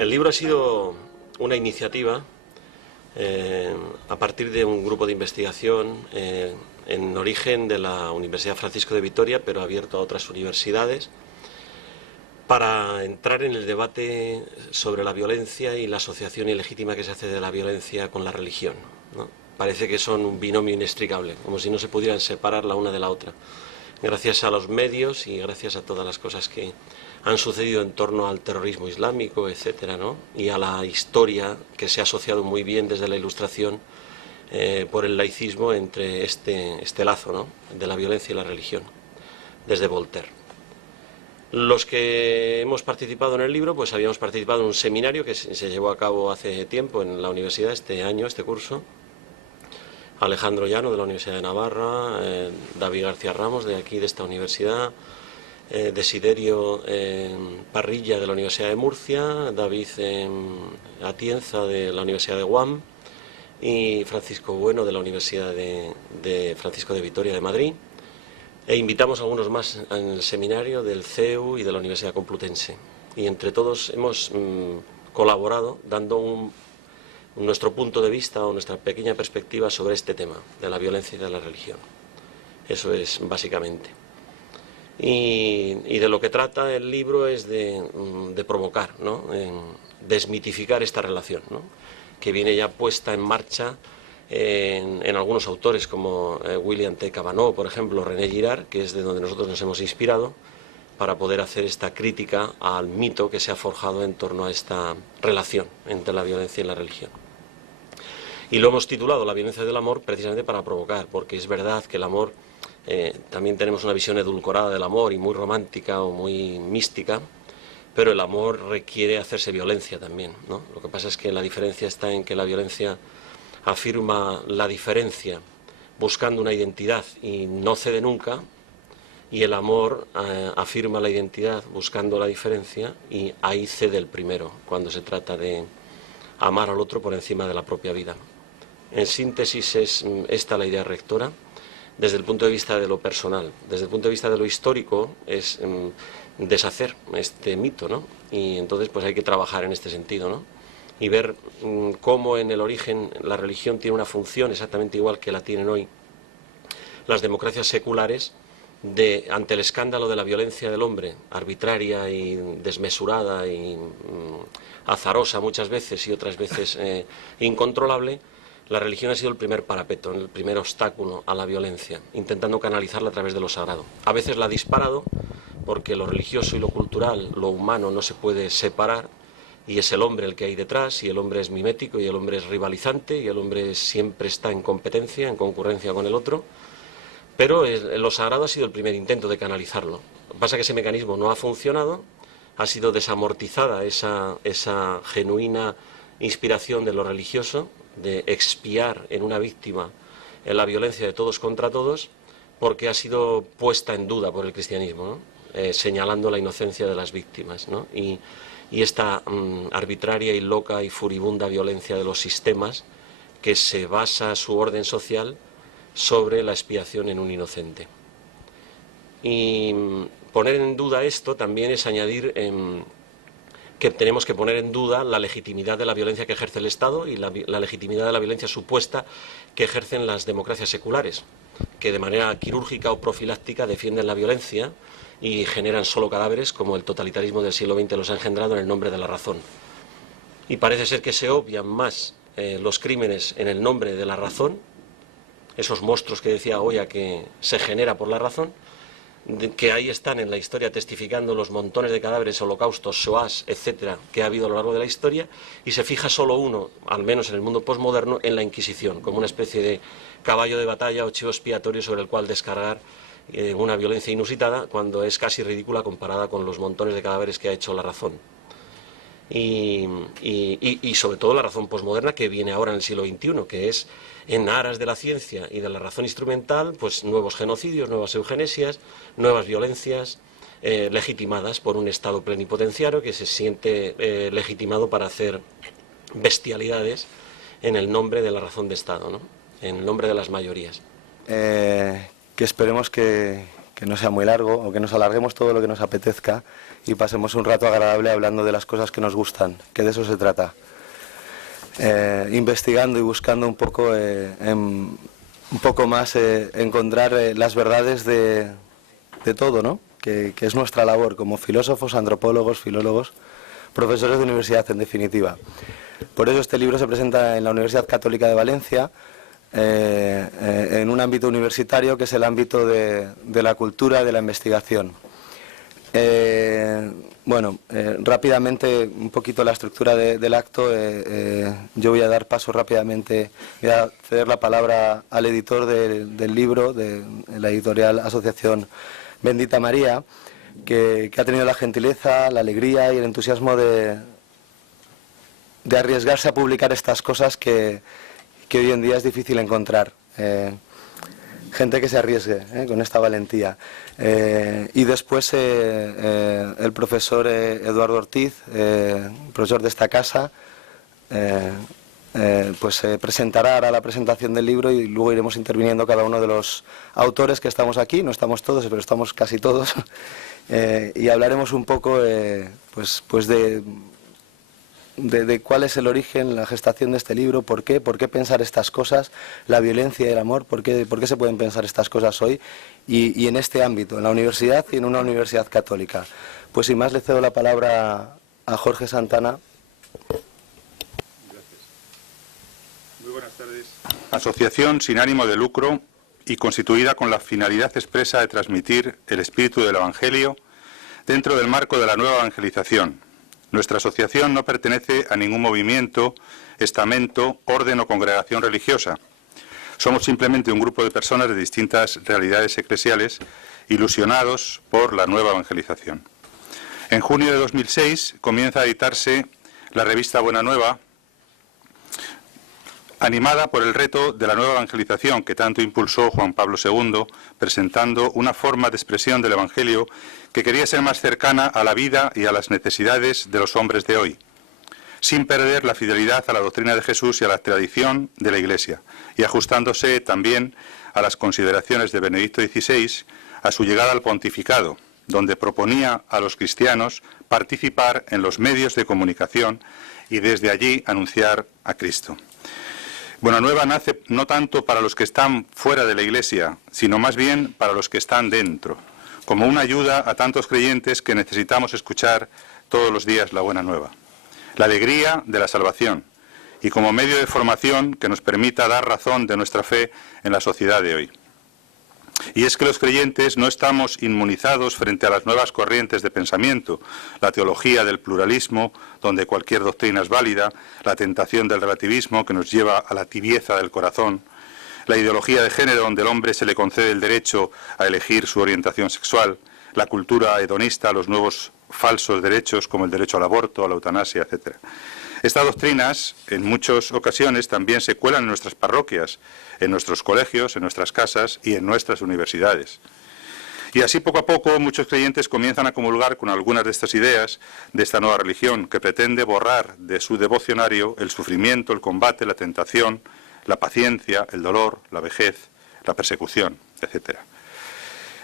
El libro ha sido una iniciativa a partir de un grupo de investigación en origen de la Universidad Francisco de Vitoria, pero abierto a otras universidades, para entrar en el debate sobre la violencia y la asociación ilegítima que se hace de la violencia con la religión, ¿no? Parece que son un binomio inextricable, como si no se pudieran separar la una de la otra. Gracias a los medios y gracias a todas las cosas que han sucedido en torno al terrorismo islámico, etcétera, ¿no? Y a la historia que se ha asociado muy bien desde la Ilustración por el laicismo entre este lazo, ¿no?, de la violencia y la religión, desde Voltaire. Los que hemos participado en el libro, pues habíamos participado en un seminario que se llevó a cabo hace tiempo en la universidad, este curso. Alejandro Llano, de la Universidad de Navarra, David García Ramos, de aquí, de esta universidad, Desiderio Parrilla, de la Universidad de Murcia, David Atienza, de la Universidad de Guam, y Francisco Bueno, de la Universidad de Francisco de Vitoria, de Madrid. E invitamos a algunos más en el seminario del CEU y de la Universidad Complutense. Y entre todos hemos colaborado dando nuestro punto de vista o nuestra pequeña perspectiva sobre este tema de la violencia y de la religión. Eso es básicamente. Y de lo que trata el libro es de provocar, ¿no?, desmitificar esta relación, ¿no?, que viene ya puesta en marcha en algunos autores como William T. Cavanaugh, por ejemplo, René Girard, que es de donde nosotros nos hemos inspirado para poder hacer esta crítica al mito que se ha forjado en torno a esta relación entre la violencia y la religión. Y lo hemos titulado La violencia del amor precisamente para provocar, porque es verdad que el amor, también tenemos una visión edulcorada del amor y muy romántica o muy mística, pero el amor requiere hacerse violencia también, ¿no? Lo que pasa es que la diferencia está en que la violencia afirma la diferencia buscando una identidad y no cede nunca, y el amor afirma la identidad buscando la diferencia y ahí cede el primero, cuando se trata de amar al otro por encima de la propia vida. En síntesis, es esta la idea rectora desde el punto de vista de lo personal. Desde el punto de vista de lo histórico es deshacer este mito, ¿no? Y entonces pues hay que trabajar en este sentido, ¿no?, y ver cómo en el origen la religión tiene una función exactamente igual que la tienen hoy las democracias seculares, ante el escándalo de la violencia del hombre, arbitraria y desmesurada y azarosa muchas veces y otras veces incontrolable. La religión ha sido el primer parapeto, el primer obstáculo a la violencia, intentando canalizarla a través de lo sagrado. A veces la ha disparado, porque lo religioso y lo cultural, lo humano, no se puede separar, y es el hombre el que hay detrás, y el hombre es mimético, y el hombre es rivalizante, y el hombre siempre está en competencia, en concurrencia con el otro. Pero lo sagrado ha sido el primer intento de canalizarlo. Lo que pasa es que ese mecanismo no ha funcionado, ha sido desamortizada esa genuina inspiración de lo religioso, de expiar en una víctima en la violencia de todos contra todos, porque ha sido puesta en duda por el cristianismo, ¿no?, señalando la inocencia de las víctimas, ¿no?, y esta arbitraria y loca y furibunda violencia de los sistemas, que se basa su orden social sobre la expiación en un inocente. Y poner en duda esto también es añadir que tenemos que poner en duda la legitimidad de la violencia que ejerce el Estado y la legitimidad de la violencia supuesta que ejercen las democracias seculares, que de manera quirúrgica o profiláctica defienden la violencia y generan solo cadáveres, como el totalitarismo del siglo XX los ha engendrado en el nombre de la razón. Y parece ser que se obvian más los crímenes en el nombre de la razón, esos monstruos que decía Goya que se genera por la razón, que ahí están en la historia testificando los montones de cadáveres, holocaustos, shoahs, etcétera, que ha habido a lo largo de la historia, y se fija solo uno, al menos en el mundo posmoderno, en la Inquisición, como una especie de caballo de batalla o chivo expiatorio sobre el cual descargar una violencia inusitada, cuando es casi ridícula comparada con los montones de cadáveres que ha hecho la razón. Y sobre todo la razón posmoderna que viene ahora en el siglo XXI, que es, en aras de la ciencia y de la razón instrumental, pues nuevos genocidios, nuevas eugenesias, nuevas violencias legitimadas por un Estado plenipotenciario que se siente legitimado para hacer bestialidades en el nombre de la razón de Estado, ¿no?, en el nombre de las mayorías. Que esperemos que no sea muy largo, o que nos alarguemos todo lo que nos apetezca, y pasemos un rato agradable hablando de las cosas que nos gustan, que de eso se trata. Investigando y buscando un poco más, encontrar las verdades de todo, ¿no? Que es nuestra labor como filósofos, antropólogos, filólogos, profesores de universidad, en definitiva. Por eso este libro se presenta en la Universidad Católica de Valencia, en un ámbito universitario que es el ámbito de la cultura, de la investigación. Rápidamente, un poquito la estructura del acto. Yo voy a dar paso rápidamente, voy a ceder la palabra al editor del libro, de la editorial Asociación Bendita María, que ha tenido la gentileza, la alegría y el entusiasmo de arriesgarse a publicar estas cosas que hoy en día es difícil encontrar. Gente que se arriesgue con esta valentía. Y después el profesor Eduardo Ortiz, profesor de esta casa, presentará ahora la presentación del libro y luego iremos interviniendo cada uno de los autores que estamos aquí. No estamos todos, pero estamos casi todos. Y hablaremos un poco de cuál es el origen, la gestación de este libro, por qué pensar estas cosas, la violencia y el amor, por qué se pueden pensar estas cosas hoy y en este ámbito, en la universidad y en una universidad católica. Pues sin más le cedo la palabra a Jorge Santana. Gracias. Muy buenas tardes. Asociación sin ánimo de lucro y constituida con la finalidad expresa de transmitir el espíritu del Evangelio dentro del marco de la nueva evangelización. Nuestra asociación no pertenece a ningún movimiento, estamento, orden o congregación religiosa. Somos simplemente un grupo de personas de distintas realidades eclesiales ilusionados por la nueva evangelización. En junio de 2006 comienza a editarse la revista Buena Nueva, animada por el reto de la nueva evangelización que tanto impulsó Juan Pablo II, presentando una forma de expresión del Evangelio que quería ser más cercana a la vida y a las necesidades de los hombres de hoy, sin perder la fidelidad a la doctrina de Jesús y a la tradición de la Iglesia, y ajustándose también a las consideraciones de Benedicto XVI a su llegada al pontificado, donde proponía a los cristianos participar en los medios de comunicación y desde allí anunciar a Cristo. Buena Nueva nace no tanto para los que están fuera de la Iglesia, sino más bien para los que están dentro, como una ayuda a tantos creyentes que necesitamos escuchar todos los días la Buena Nueva. La alegría de la salvación, y como medio de formación que nos permita dar razón de nuestra fe en la sociedad de hoy. Y es que los creyentes no estamos inmunizados frente a las nuevas corrientes de pensamiento, la teología del pluralismo, donde cualquier doctrina es válida, la tentación del relativismo que nos lleva a la tibieza del corazón, la ideología de género donde al hombre se le concede el derecho a elegir su orientación sexual, la cultura hedonista, los nuevos falsos derechos como el derecho al aborto, a la eutanasia, etc. Estas doctrinas, en muchas ocasiones, también se cuelan en nuestras parroquias, en nuestros colegios, en nuestras casas y en nuestras universidades. Y así, poco a poco, muchos creyentes comienzan a comulgar con algunas de estas ideas de esta nueva religión que pretende borrar de su devocionario el sufrimiento, el combate, la tentación, la paciencia, el dolor, la vejez, la persecución, etc.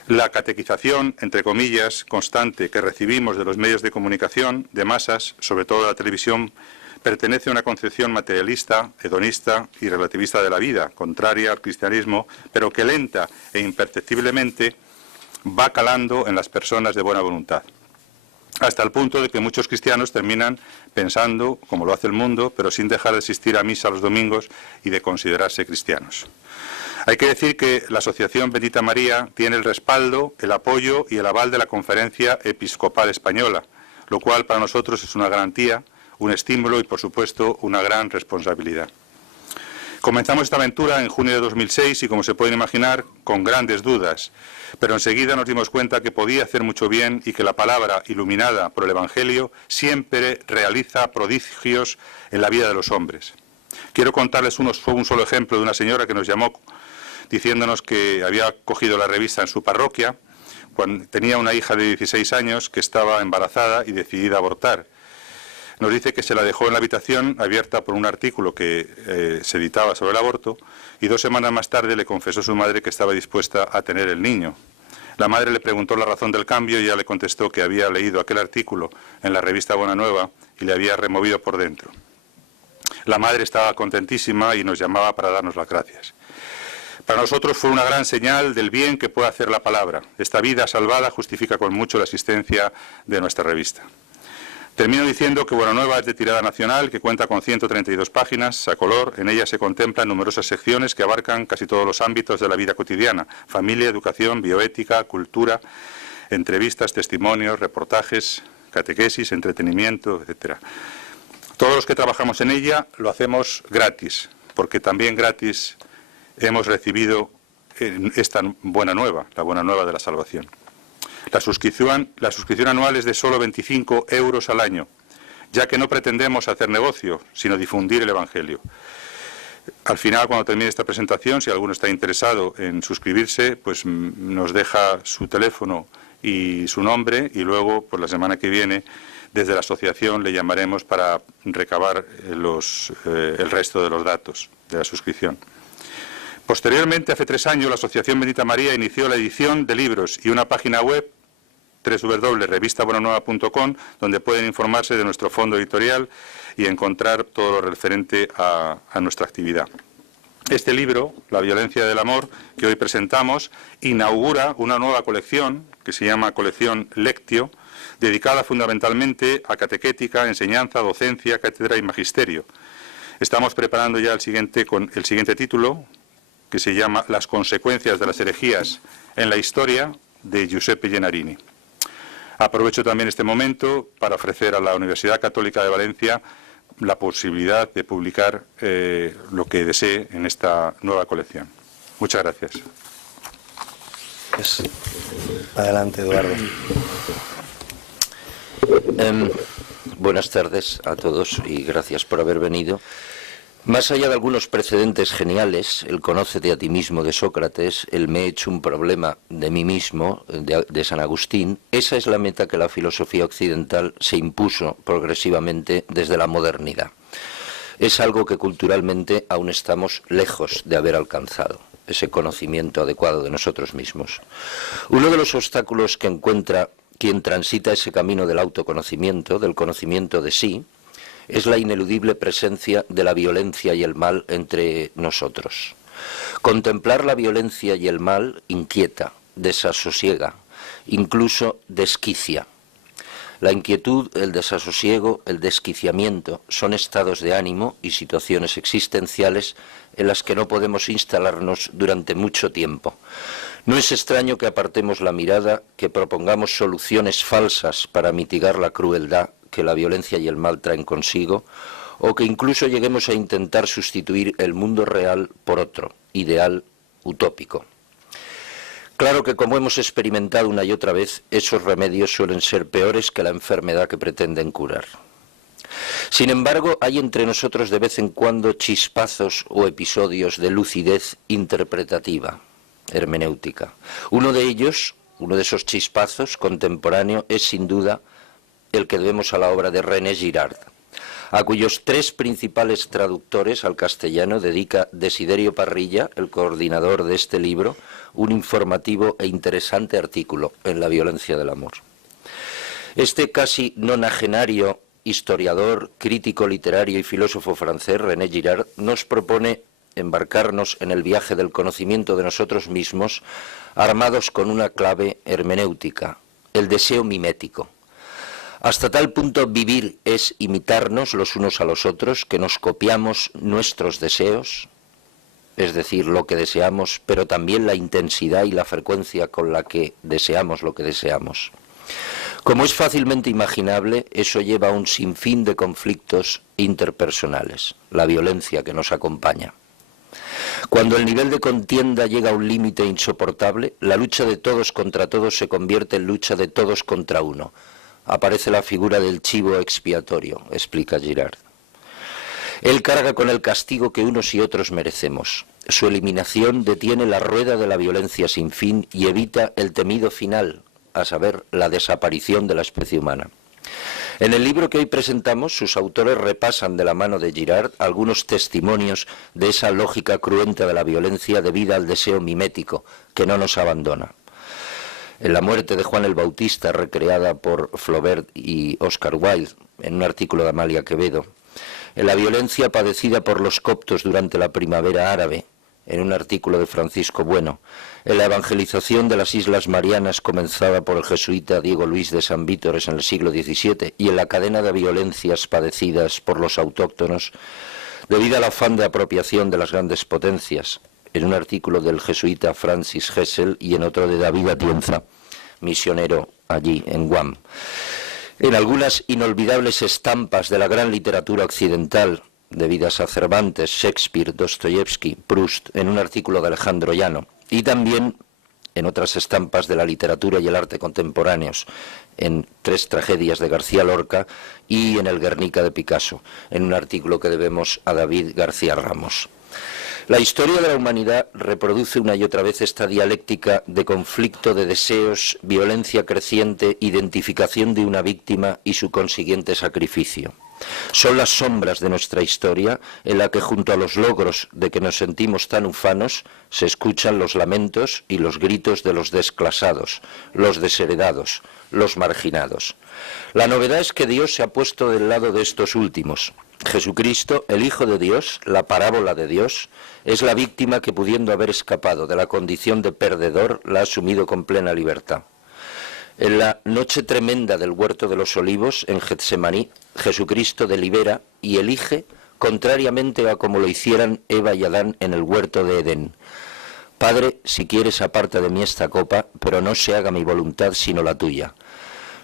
La catequización, entre comillas, constante que recibimos de los medios de comunicación, de masas, sobre todo de la televisión, pertenece a una concepción materialista, hedonista y relativista de la vida, contraria al cristianismo, pero que lenta e imperceptiblemente va calando en las personas de buena voluntad, hasta el punto de que muchos cristianos terminan pensando, como lo hace el mundo, pero sin dejar de asistir a misa los domingos y de considerarse cristianos. Hay que decir que la Asociación Bendita María tiene el respaldo, el apoyo y el aval de la Conferencia Episcopal Española, lo cual para nosotros es una garantía, un estímulo y, por supuesto, una gran responsabilidad. Comenzamos esta aventura en junio de 2006 y, como se pueden imaginar, con grandes dudas, pero enseguida nos dimos cuenta que podía hacer mucho bien y que la palabra, iluminada por el Evangelio, siempre realiza prodigios en la vida de los hombres. Quiero contarles un solo ejemplo de una señora que nos llamó diciéndonos que había cogido la revista en su parroquia cuando tenía una hija de 16 años que estaba embarazada y decidida a abortar. Nos dice que se la dejó en la habitación abierta por un artículo que se editaba sobre el aborto y 2 semanas más tarde le confesó su madre que estaba dispuesta a tener el niño. La madre le preguntó la razón del cambio y ella le contestó que había leído aquel artículo en la revista Buena Nueva y le había removido por dentro. La madre estaba contentísima y nos llamaba para darnos las gracias. Para nosotros fue una gran señal del bien que puede hacer la palabra. Esta vida salvada justifica con mucho la existencia de nuestra revista. Termino diciendo que Buena Nueva es de tirada nacional, que cuenta con 132 páginas a color. En ella se contemplan numerosas secciones que abarcan casi todos los ámbitos de la vida cotidiana: familia, educación, bioética, cultura, entrevistas, testimonios, reportajes, catequesis, entretenimiento, etc. Todos los que trabajamos en ella lo hacemos gratis, porque también gratis hemos recibido esta buena nueva, la buena nueva de la salvación. La suscripción anual es de solo 25 euros al año, ya que no pretendemos hacer negocio, sino difundir el Evangelio. Al final, cuando termine esta presentación, si alguno está interesado en suscribirse, pues nos deja su teléfono y su nombre, y luego, pues la semana que viene, desde la asociación le llamaremos para recabar el resto de los datos de la suscripción. Posteriormente, hace 3 años, la Asociación Bendita María inició la edición de libros y una página web, www.revistabuenanueva.com, donde pueden informarse de nuestro fondo editorial y encontrar todo lo referente a nuestra actividad. Este libro, La violencia del amor, que hoy presentamos, inaugura una nueva colección que se llama Colección Lectio, dedicada fundamentalmente a catequética, enseñanza, docencia, cátedra y magisterio. Estamos preparando ya el siguiente título, que se llama Las consecuencias de las herejías en la historia, de Giuseppe Genarini. Aprovecho también este momento para ofrecer a la Universidad Católica de Valencia la posibilidad de publicar lo que desee en esta nueva colección. Muchas gracias. Adelante, Eduardo. Buenas tardes a todos y gracias por haber venido. Más allá de algunos precedentes geniales, el conócete a ti mismo de Sócrates, el me he hecho un problema de mí mismo de San Agustín, esa es la meta que la filosofía occidental se impuso progresivamente desde la modernidad. Es algo que culturalmente aún estamos lejos de haber alcanzado, ese conocimiento adecuado de nosotros mismos. Uno de los obstáculos que encuentra quien transita ese camino del autoconocimiento, del conocimiento de sí, es la ineludible presencia de la violencia y el mal entre nosotros. Contemplar la violencia y el mal inquieta, desasosiega, incluso desquicia. La inquietud, el desasosiego, el desquiciamiento son estados de ánimo y situaciones existenciales en las que no podemos instalarnos durante mucho tiempo. No es extraño que apartemos la mirada, que propongamos soluciones falsas para mitigar la crueldad que la violencia y el mal traen consigo, o que incluso lleguemos a intentar sustituir el mundo real por otro, ideal, utópico. Claro que, como hemos experimentado una y otra vez, esos remedios suelen ser peores que la enfermedad que pretenden curar. Sin embargo, hay entre nosotros de vez en cuando chispazos o episodios de lucidez interpretativa, hermenéutica. Uno de esos chispazos contemporáneo es sin duda el que debemos a la obra de René Girard, a cuyos 3 principales traductores al castellano dedica Desiderio Parrilla, el coordinador de este libro, un informativo e interesante artículo en La violencia del amor. Este casi nonagenario historiador, crítico literario y filósofo francés, René Girard, nos propone embarcarnos en el viaje del conocimiento de nosotros mismos, armados con una clave hermenéutica, el deseo mimético. Hasta tal punto vivir es imitarnos los unos a los otros, que nos copiamos nuestros deseos, es decir, lo que deseamos, pero también la intensidad y la frecuencia con la que deseamos lo que deseamos. Como es fácilmente imaginable, eso lleva a un sinfín de conflictos interpersonales, la violencia que nos acompaña. Cuando el nivel de contienda llega a un límite insoportable, la lucha de todos contra todos se convierte en lucha de todos contra uno. Aparece la figura del chivo expiatorio, explica Girard. Él carga con el castigo que unos y otros merecemos. Su eliminación detiene la rueda de la violencia sin fin y evita el temido final, a saber, la desaparición de la especie humana. En el libro que hoy presentamos, sus autores repasan de la mano de Girard algunos testimonios de esa lógica cruenta de la violencia debida al deseo mimético que no nos abandona. en la muerte de Juan el Bautista, recreada por Flaubert y Oscar Wilde, en un artículo de Amalia Quevedo, en la violencia padecida por los coptos durante la primavera árabe, en un artículo de Francisco Bueno, en la evangelización de las Islas Marianas comenzada por el jesuita Diego Luis de San Vítores en el siglo XVII y en la cadena de violencias padecidas por los autóctonos debido al afán de apropiación de las grandes potencias, en un artículo del jesuita Francis Hessel y en otro de David Atienza, misionero allí en Guam. En algunas inolvidables estampas de la gran literatura occidental, debidas a Cervantes, Shakespeare, Dostoyevsky, Proust, en un artículo de Alejandro Llano, y también en otras estampas de la literatura y el arte contemporáneos, en 3 tragedias de García Lorca y en el Guernica de Picasso, en un artículo que debemos a David García Ramos. La historia de la humanidad reproduce una y otra vez esta dialéctica de conflicto de deseos, violencia creciente, identificación de una víctima y su consiguiente sacrificio. Son las sombras de nuestra historia en la que junto a los logros de que nos sentimos tan ufanos se escuchan los lamentos y los gritos de los desclasados, los desheredados, los marginados. La novedad es que Dios se ha puesto del lado de estos últimos. Jesucristo, el Hijo de Dios, la parábola de Dios, es la víctima que, pudiendo haber escapado de la condición de perdedor, la ha asumido con plena libertad. En la noche tremenda del Huerto de los Olivos, en Getsemaní, Jesucristo delibera y elige, contrariamente a como lo hicieran Eva y Adán en el Huerto de Edén. Padre, si quieres, aparta de mí esta copa, pero no se haga mi voluntad sino la tuya.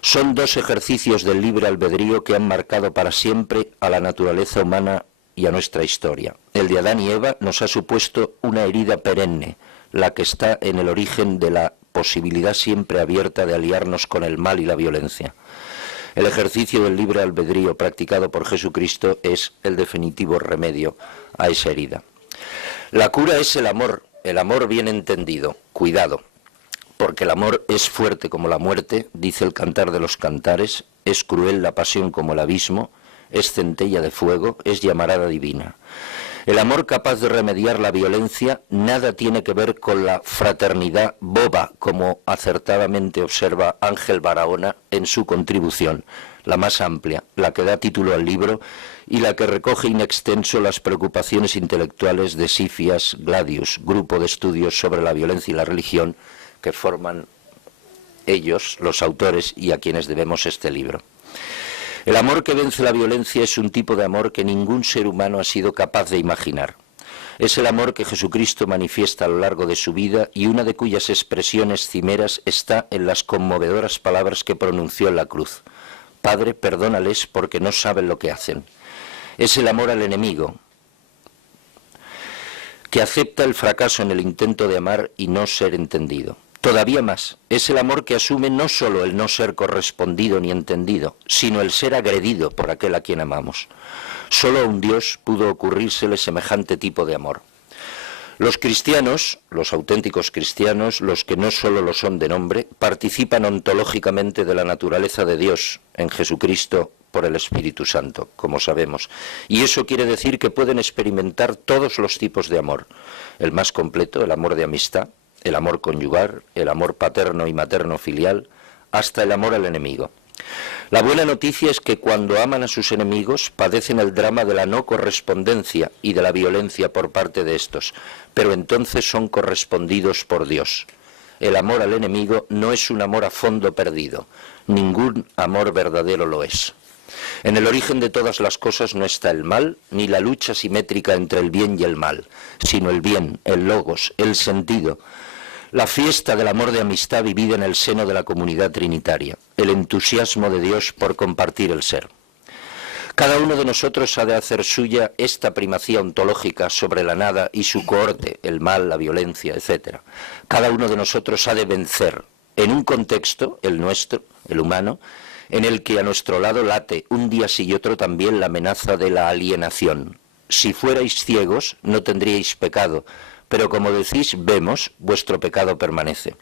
Son 2 ejercicios del libre albedrío que han marcado para siempre a la naturaleza humana y a nuestra historia. El de Adán y Eva nos ha supuesto una herida perenne, la que está en el origen de la posibilidad siempre abierta de aliarnos con el mal y la violencia. El ejercicio del libre albedrío practicado por Jesucristo es el definitivo remedio a esa herida. La cura es el amor bien entendido, cuidado, porque el amor es fuerte como la muerte, dice el Cantar de los Cantares, es cruel la pasión como el abismo, es centella de fuego, es llamarada divina. El amor capaz de remediar la violencia nada tiene que ver con la fraternidad boba, como acertadamente observa Ángel Barahona en su contribución, la más amplia, la que da título al libro y la que recoge in extenso las preocupaciones intelectuales de Sifias Gladius, grupo de estudios sobre la violencia y la religión que forman ellos, los autores, y a quienes debemos este libro. El amor que vence la violencia es un tipo de amor que ningún ser humano ha sido capaz de imaginar. Es el amor que Jesucristo manifiesta a lo largo de su vida y una de cuyas expresiones cimeras está en las conmovedoras palabras que pronunció en la cruz. Padre, perdónales porque no saben lo que hacen. Es el amor al enemigo, que acepta el fracaso en el intento de amar y no ser entendido. Todavía más, es el amor que asume no solo el no ser correspondido ni entendido, sino el ser agredido por aquel a quien amamos. Solo a un Dios pudo ocurrírsele semejante tipo de amor. Los cristianos, los auténticos cristianos, los que no solo lo son de nombre, participan ontológicamente de la naturaleza de Dios en Jesucristo por el Espíritu Santo, como sabemos. Y eso quiere decir que pueden experimentar todos los tipos de amor. El más completo, el amor de amistad, el amor conyugal, el amor paterno y materno filial, hasta el amor al enemigo. La buena noticia es que cuando aman a sus enemigos padecen el drama de la no correspondencia y de la violencia por parte de estos, pero entonces son correspondidos por Dios. El amor al enemigo no es un amor a fondo perdido, ningún amor verdadero lo es. En el origen de todas las cosas no está el mal, ni la lucha simétrica entre el bien y el mal, sino el bien, el logos, el sentido, la fiesta del amor de amistad vivida en el seno de la comunidad trinitaria, el entusiasmo de Dios por compartir el ser. Cada uno de nosotros ha de hacer suya esta primacía ontológica sobre la nada y su cohorte, el mal, la violencia, etc. Cada uno de nosotros ha de vencer, en un contexto, el nuestro, el humano, en el que a nuestro lado late un día sí y otro también la amenaza de la alienación. Si fuerais ciegos, no tendríais pecado, pero como decís, vemos, vuestro pecado permanece.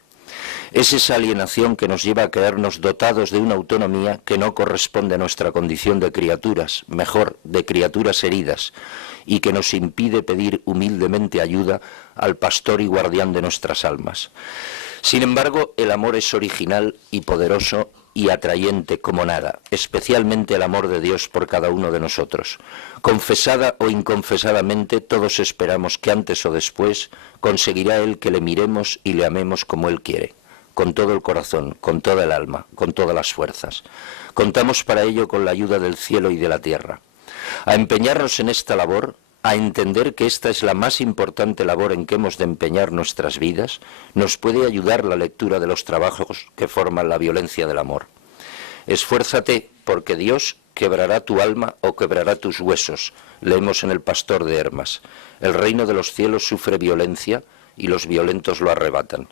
Es esa alienación que nos lleva a creernos dotados de una autonomía que no corresponde a nuestra condición de criaturas, mejor, de criaturas heridas, y que nos impide pedir humildemente ayuda al pastor y guardián de nuestras almas. Sin embargo, el amor es original y poderoso y atrayente como nada, especialmente el amor de Dios por cada uno de nosotros. Confesada o inconfesadamente, todos esperamos que antes o después conseguirá Él que le miremos y le amemos como Él quiere, con todo el corazón, con toda el alma, con todas las fuerzas. Contamos para ello con la ayuda del cielo y de la tierra. A empeñarnos en esta labor, a entender que esta es la más importante labor en que hemos de empeñar nuestras vidas, nos puede ayudar la lectura de los trabajos que forman la violencia del amor. Esfuérzate, porque Dios quebrará tu alma o quebrará tus huesos, leemos en El Pastor de Hermas. El reino de los cielos sufre violencia y los violentos lo arrebatan.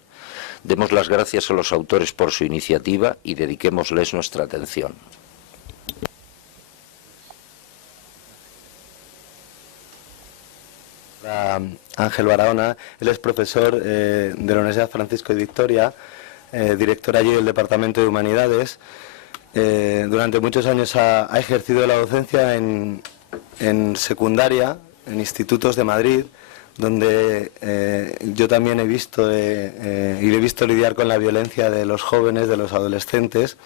Demos las gracias a los autores por su iniciativa y dediquémosles nuestra atención. Ángel Barahona, él es profesor de la Universidad Francisco de Vitoria, director allí del Departamento de Humanidades. Durante muchos años ha ejercido la docencia en secundaria, en institutos de Madrid, donde yo también he visto lidiar con la violencia de los jóvenes, de los adolescentes.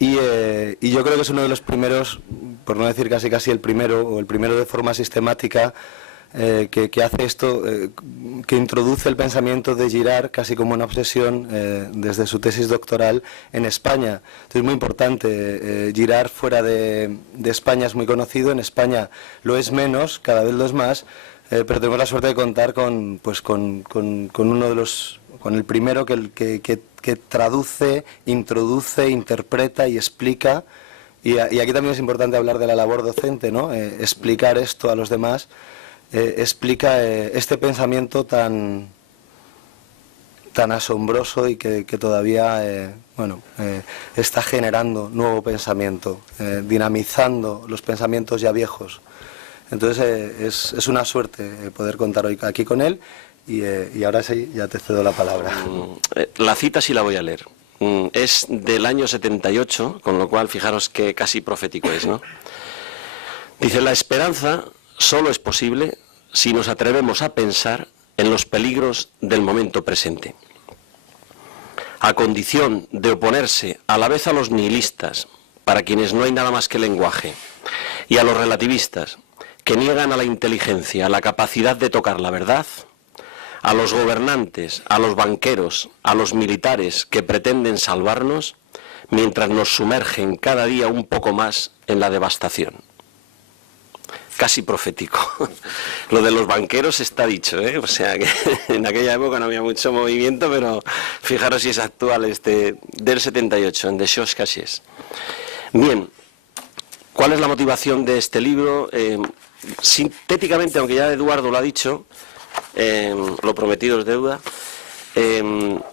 Y yo creo que es uno de los primeros, por no decir casi el primero, o el primero de forma sistemática, que hace esto, que introduce el pensamiento de Girard casi como una obsesión desde su tesis doctoral en España. Entonces es muy importante. Girard fuera de España es muy conocido, en España lo es menos, cada vez lo es más, pero tenemos la suerte de contar con uno de los, con el primero que traduce, introduce, interpreta y explica. Y aquí también es importante hablar de la labor docente, ¿no? Explicar esto a los demás. Explica este pensamiento tan asombroso y que todavía está generando nuevo pensamiento, dinamizando los pensamientos ya viejos. Entonces es una suerte poder contar hoy aquí con él y ahora sí, ya te cedo la palabra. La cita sí la voy a leer. Es del año 78, con lo cual fijaros que casi profético es, ¿no? Dice: la esperanza solo es posible si nos atrevemos a pensar en los peligros del momento presente. A condición de oponerse a la vez a los nihilistas, para quienes no hay nada más que lenguaje, y a los relativistas, que niegan a la inteligencia la capacidad de tocar la verdad, a los gobernantes, a los banqueros, a los militares que pretenden salvarnos, mientras nos sumergen cada día un poco más en la devastación. Casi profético. Lo de los banqueros está dicho, ¿eh? O sea que en aquella época no había mucho movimiento, pero fijaros si es actual, del 78, en Deschaux Cassiers. Bien, ¿cuál es la motivación de este libro? Sintéticamente, aunque ya Eduardo lo ha dicho, lo prometido es deuda,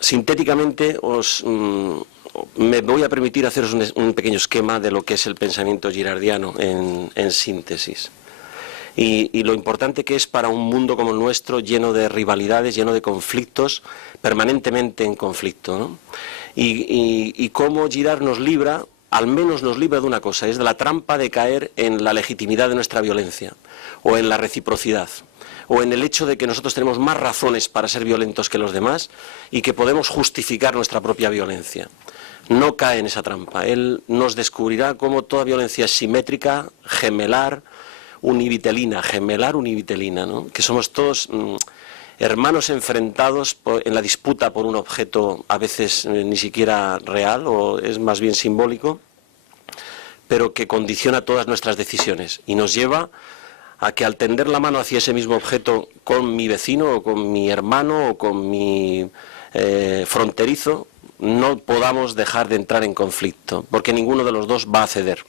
sintéticamente me voy a permitir haceros un pequeño esquema de lo que es el pensamiento girardiano en síntesis. Y lo importante que es para un mundo como el nuestro, lleno de rivalidades, lleno de conflictos, permanentemente en conflicto, ¿no? Y cómo Girard nos libra, al menos nos libra de una cosa, es de la trampa de caer en la legitimidad de nuestra violencia, o en la reciprocidad, o en el hecho de que nosotros tenemos más razones para ser violentos que los demás y que podemos justificar nuestra propia violencia. No cae en esa trampa. Él nos descubrirá cómo toda violencia es simétrica, gemelar, univitelina, ¿no? Que somos todos hermanos enfrentados en la disputa por un objeto a veces ni siquiera real, o es más bien simbólico, pero que condiciona todas nuestras decisiones y nos lleva a que al tender la mano hacia ese mismo objeto con mi vecino o con mi hermano o con mi fronterizo, no podamos dejar de entrar en conflicto, porque ninguno de los dos va a ceder.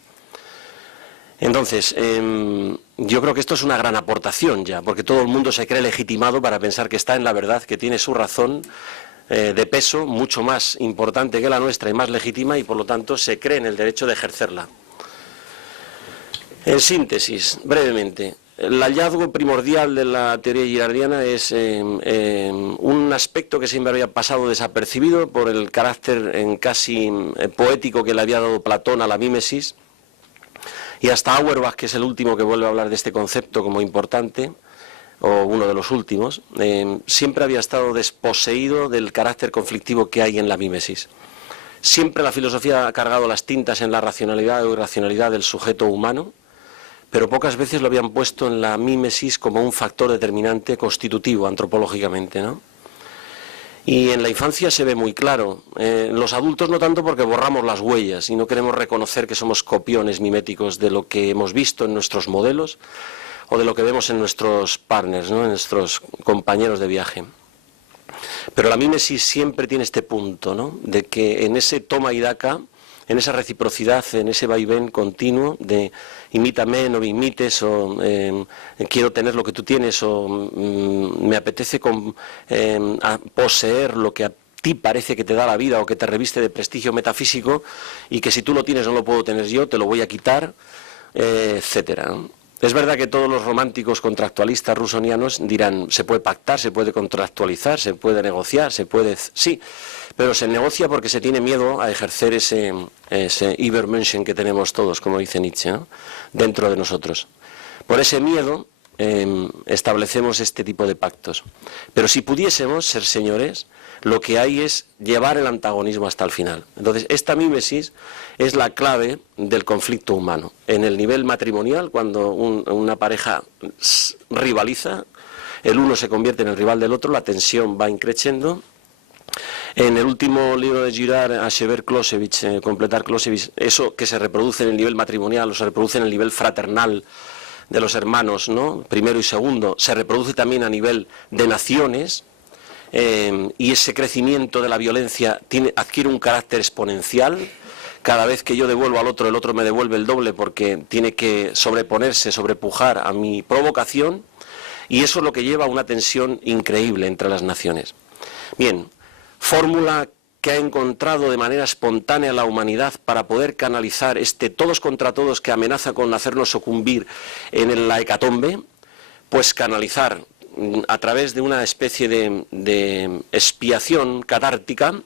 Entonces, yo creo que esto es una gran aportación ya, porque todo el mundo se cree legitimado para pensar que está en la verdad, que tiene su razón de peso, mucho más importante que la nuestra y más legítima, y por lo tanto se cree en el derecho de ejercerla. En síntesis, brevemente, el hallazgo primordial de la teoría girardiana es un aspecto que siempre había pasado desapercibido por el carácter casi poético que le había dado Platón a la mímesis, y hasta Auerbach, que es el último que vuelve a hablar de este concepto como importante, o uno de los últimos, siempre había estado desposeído del carácter conflictivo que hay en la mímesis. Siempre la filosofía ha cargado las tintas en la racionalidad o irracionalidad del sujeto humano, pero pocas veces lo habían puesto en la mímesis como un factor determinante constitutivo antropológicamente, ¿no? Y en la infancia se ve muy claro, en los adultos no tanto porque borramos las huellas y no queremos reconocer que somos copiones miméticos de lo que hemos visto en nuestros modelos o de lo que vemos en nuestros partners, ¿no? En nuestros compañeros de viaje. Pero la mímesis siempre tiene este punto, ¿no? De que en ese toma y daca, en esa reciprocidad, en ese vaivén continuo de imítame, no me imites, o quiero tener lo que tú tienes, o me apetece poseer lo que a ti parece que te da la vida o que te reviste de prestigio metafísico y que si tú lo tienes no lo puedo tener yo, te lo voy a quitar, etcétera, ¿no? Es verdad que todos los románticos contractualistas rusonianos dirán, se puede pactar, se puede contractualizar, se puede negociar, se puede... Sí, pero se negocia porque se tiene miedo a ejercer ese Übermenschen que tenemos todos, como dice Nietzsche, ¿no? Dentro de nosotros. Por ese miedo establecemos este tipo de pactos. Pero si pudiésemos ser señores, lo que hay es llevar el antagonismo hasta el final. Entonces, esta mímesis es la clave del conflicto humano. En el nivel matrimonial, cuando una pareja rivaliza, el uno se convierte en el rival del otro, la tensión va increciendo. En el último libro de Girard, Achever Clausewitz, Completar Clausewitz, eso que se reproduce en el nivel matrimonial o se reproduce en el nivel fraternal de los hermanos, ¿no? Primero y segundo, se reproduce también a nivel de naciones, y ese crecimiento de la violencia adquiere un carácter exponencial. Cada vez que yo devuelvo al otro, el otro me devuelve el doble porque tiene que sobreponerse, sobrepujar a mi provocación, y eso es lo que lleva a una tensión increíble entre las naciones. Bien, fórmula que ha encontrado de manera espontánea la humanidad para poder canalizar este todos contra todos que amenaza con hacernos sucumbir en la hecatombe, pues canalizar a través de una especie de expiación catártica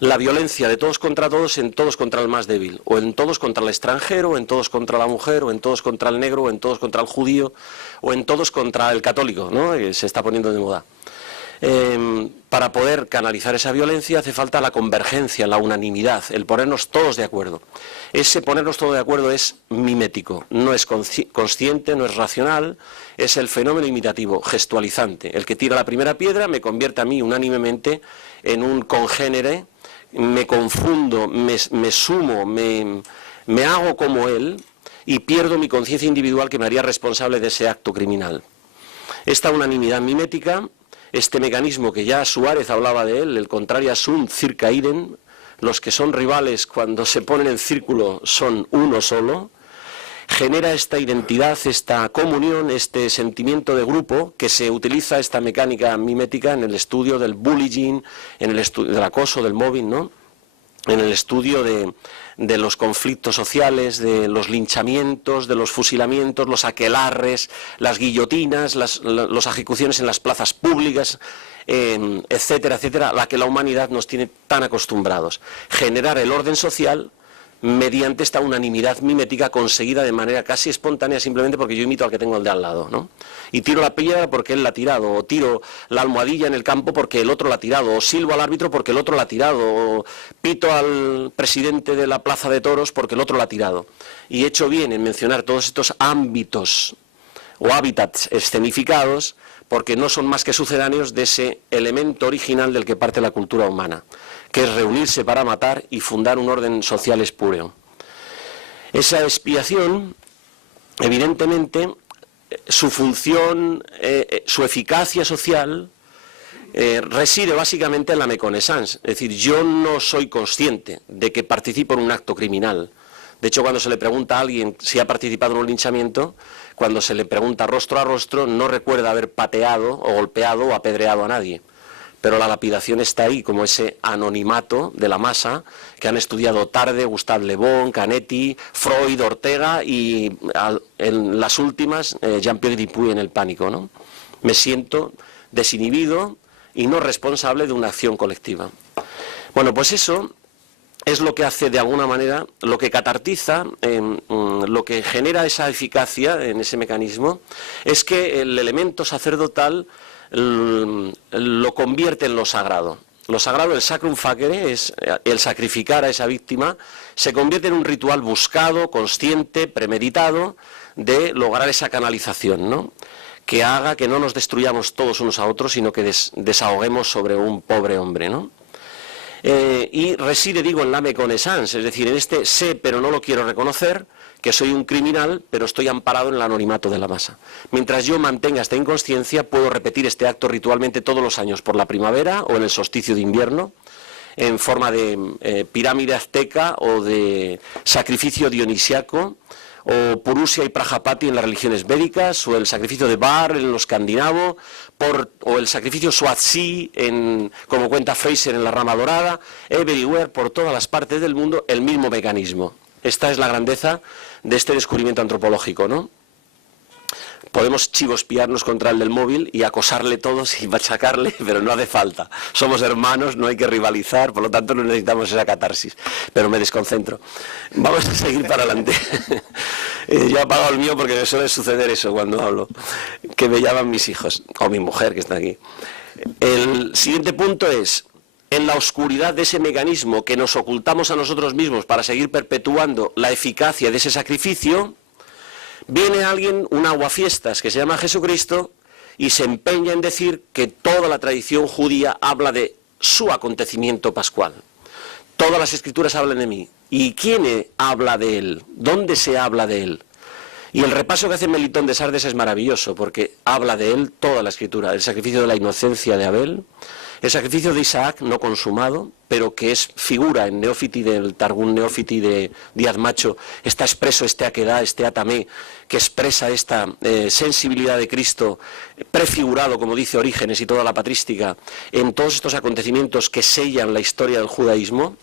la violencia de todos contra todos en todos contra el más débil, o en todos contra el extranjero, o en todos contra la mujer, o en todos contra el negro, o en todos contra el judío, o en todos contra el católico, ¿no? Que se está poniendo de moda. Para poder canalizar esa violencia hace falta la convergencia, la unanimidad, el ponernos todos de acuerdo. Ese ponernos todos de acuerdo es mimético, no es consciente, no es racional, es el fenómeno imitativo, gestualizante. El que tira la primera piedra me convierte a mí unánimemente en un congénere, me confundo, me sumo, me hago como él y pierdo mi conciencia individual que me haría responsable de ese acto criminal. Esta unanimidad mimética, este mecanismo que ya Suárez hablaba de él, el contraria sunt circa idem, los que son rivales cuando se ponen en círculo son uno solo, genera esta identidad, esta comunión, este sentimiento de grupo que se utiliza esta mecánica mimética en el estudio del bullying, en el estudio del acoso, del mobbing, ¿no? En el estudio de los conflictos sociales, de los linchamientos, de los fusilamientos, los aquelarres, las guillotinas, las ejecuciones en las plazas públicas, etcétera, etcétera, a la que la humanidad nos tiene tan acostumbrados. Generar el orden social mediante esta unanimidad mimética conseguida de manera casi espontánea simplemente porque yo imito al que tengo al de al lado, ¿no? Y tiro la piedra porque él la ha tirado, o tiro la almohadilla en el campo porque el otro la ha tirado, o silbo al árbitro porque el otro la ha tirado, o pito al presidente de la plaza de toros porque el otro la ha tirado. Y he hecho bien en mencionar todos estos ámbitos o hábitats escenificados porque no son más que sucedáneos de ese elemento original del que parte la cultura humana, que es reunirse para matar y fundar un orden social espúreo. Esa expiación, evidentemente, su función, su eficacia social, reside básicamente en la méconnaissance, es decir, yo no soy consciente de que participo en un acto criminal. De hecho, cuando se le pregunta a alguien si ha participado en un linchamiento, cuando se le pregunta rostro a rostro, no recuerda haber pateado o golpeado o apedreado a nadie. Pero la lapidación está ahí como ese anonimato de la masa que han estudiado tarde Gustave Le Bon, Canetti, Freud, Ortega y en las últimas Jean-Pierre Dupuy en El pánico, ¿no? Me siento desinhibido y no responsable de una acción colectiva. Bueno, pues eso es lo que hace de alguna manera, lo que catartiza, lo que genera esa eficacia en ese mecanismo, es que el elemento sacerdotal lo convierte en lo sagrado. Lo sagrado, el sacrum facere, es el sacrificar a esa víctima, se convierte en un ritual buscado, consciente, premeditado, de lograr esa canalización, ¿no?, que haga que no nos destruyamos todos unos a otros, sino que desahoguemos sobre un pobre hombre, ¿no? Y reside, digo, en la méconnaissance, es decir, en este sé pero no lo quiero reconocer, que soy un criminal, pero estoy amparado en el anonimato de la masa. Mientras yo mantenga esta inconsciencia, puedo repetir este acto ritualmente todos los años, por la primavera o en el solsticio de invierno, en forma de pirámide azteca o de sacrificio dionisiaco, o Purusia y Prajapati en las religiones védicas, o el sacrificio de Bar en lo escandinavo, o el sacrificio Swazi, como cuenta Fraser, en la rama dorada, everywhere, por todas las partes del mundo, el mismo mecanismo. Esta es la grandeza de este descubrimiento antropológico, ¿no? Podemos chivospiarnos contra el del móvil y acosarle todos y machacarle, pero no hace falta. Somos hermanos, no hay que rivalizar, por lo tanto no necesitamos esa catarsis. Pero me desconcentro. Vamos a seguir para adelante. Yo he apagado el mío porque me suele suceder eso cuando hablo, que me llaman mis hijos, o mi mujer que está aquí. El siguiente punto es: en la oscuridad de ese mecanismo que nos ocultamos a nosotros mismos para seguir perpetuando la eficacia de ese sacrificio, viene alguien, un aguafiestas que se llama Jesucristo, y se empeña en decir que toda la tradición judía habla de su acontecimiento pascual. Todas las escrituras hablan de mí. ¿Y quién habla de él? ¿Dónde se habla de él? Y el repaso que hace Melitón de Sardes es maravilloso, porque habla de él toda la escritura: el sacrificio de la inocencia de Abel, el sacrificio de Isaac no consumado, pero que es figura en Neófiti del Targum Neófiti de Díaz Macho, está expreso este Akedah, este Atamé, que expresa esta sensibilidad de Cristo, prefigurado, como dice Orígenes y toda la patrística, en todos estos acontecimientos que sellan la historia del judaísmo,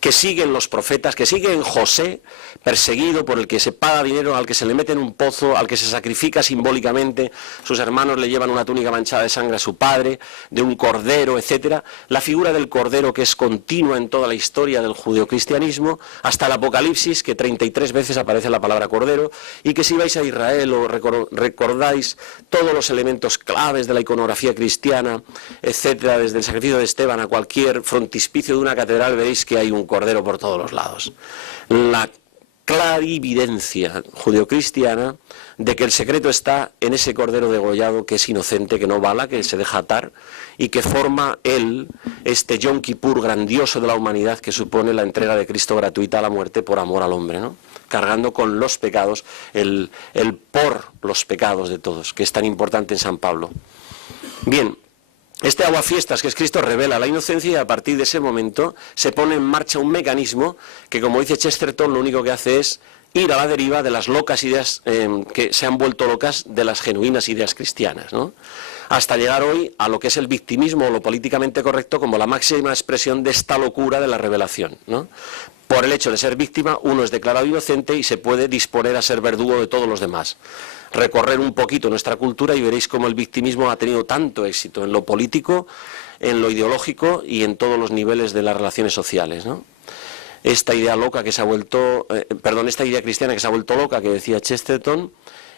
que siguen los profetas, que siguen José, perseguido, por el que se paga dinero, al que se le mete en un pozo, al que se sacrifica simbólicamente, sus hermanos le llevan una túnica manchada de sangre a su padre, de un cordero, etcétera. La figura del cordero, que es continua en toda la historia del judeocristianismo, hasta el Apocalipsis, que 33 veces aparece la palabra cordero, y que si vais a Israel o recordáis todos los elementos claves de la iconografía cristiana, etcétera, desde el sacrificio de Esteban a cualquier frontispicio de una catedral, veréis que hay un cordero por todos los lados. La clarividencia judeocristiana de que el secreto está en ese cordero degollado, que es inocente, que no bala, que se deja atar, y que forma él, este Yom Kippur grandioso de la humanidad, que supone la entrega de Cristo gratuita a la muerte por amor al hombre, ¿no?, cargando con los pecados, el por los pecados de todos, que es tan importante en San Pablo. Bien, este aguafiestas que es Cristo revela la inocencia, y a partir de ese momento se pone en marcha un mecanismo que, como dice Chesterton, lo único que hace es ir a la deriva de las locas ideas que se han vuelto locas de las genuinas ideas cristianas, ¿no?, hasta llegar hoy a lo que es el victimismo o lo políticamente correcto como la máxima expresión de esta locura de la revelación, ¿no? Por el hecho de ser víctima, uno es declarado inocente y se puede disponer a ser verdugo de todos los demás. Recorrer un poquito nuestra cultura y veréis cómo el victimismo ha tenido tanto éxito en lo político, en lo ideológico y en todos los niveles de las relaciones sociales, ¿no? Esta idea loca que se ha vuelto, esta idea cristiana que se ha vuelto loca, que decía Chesterton,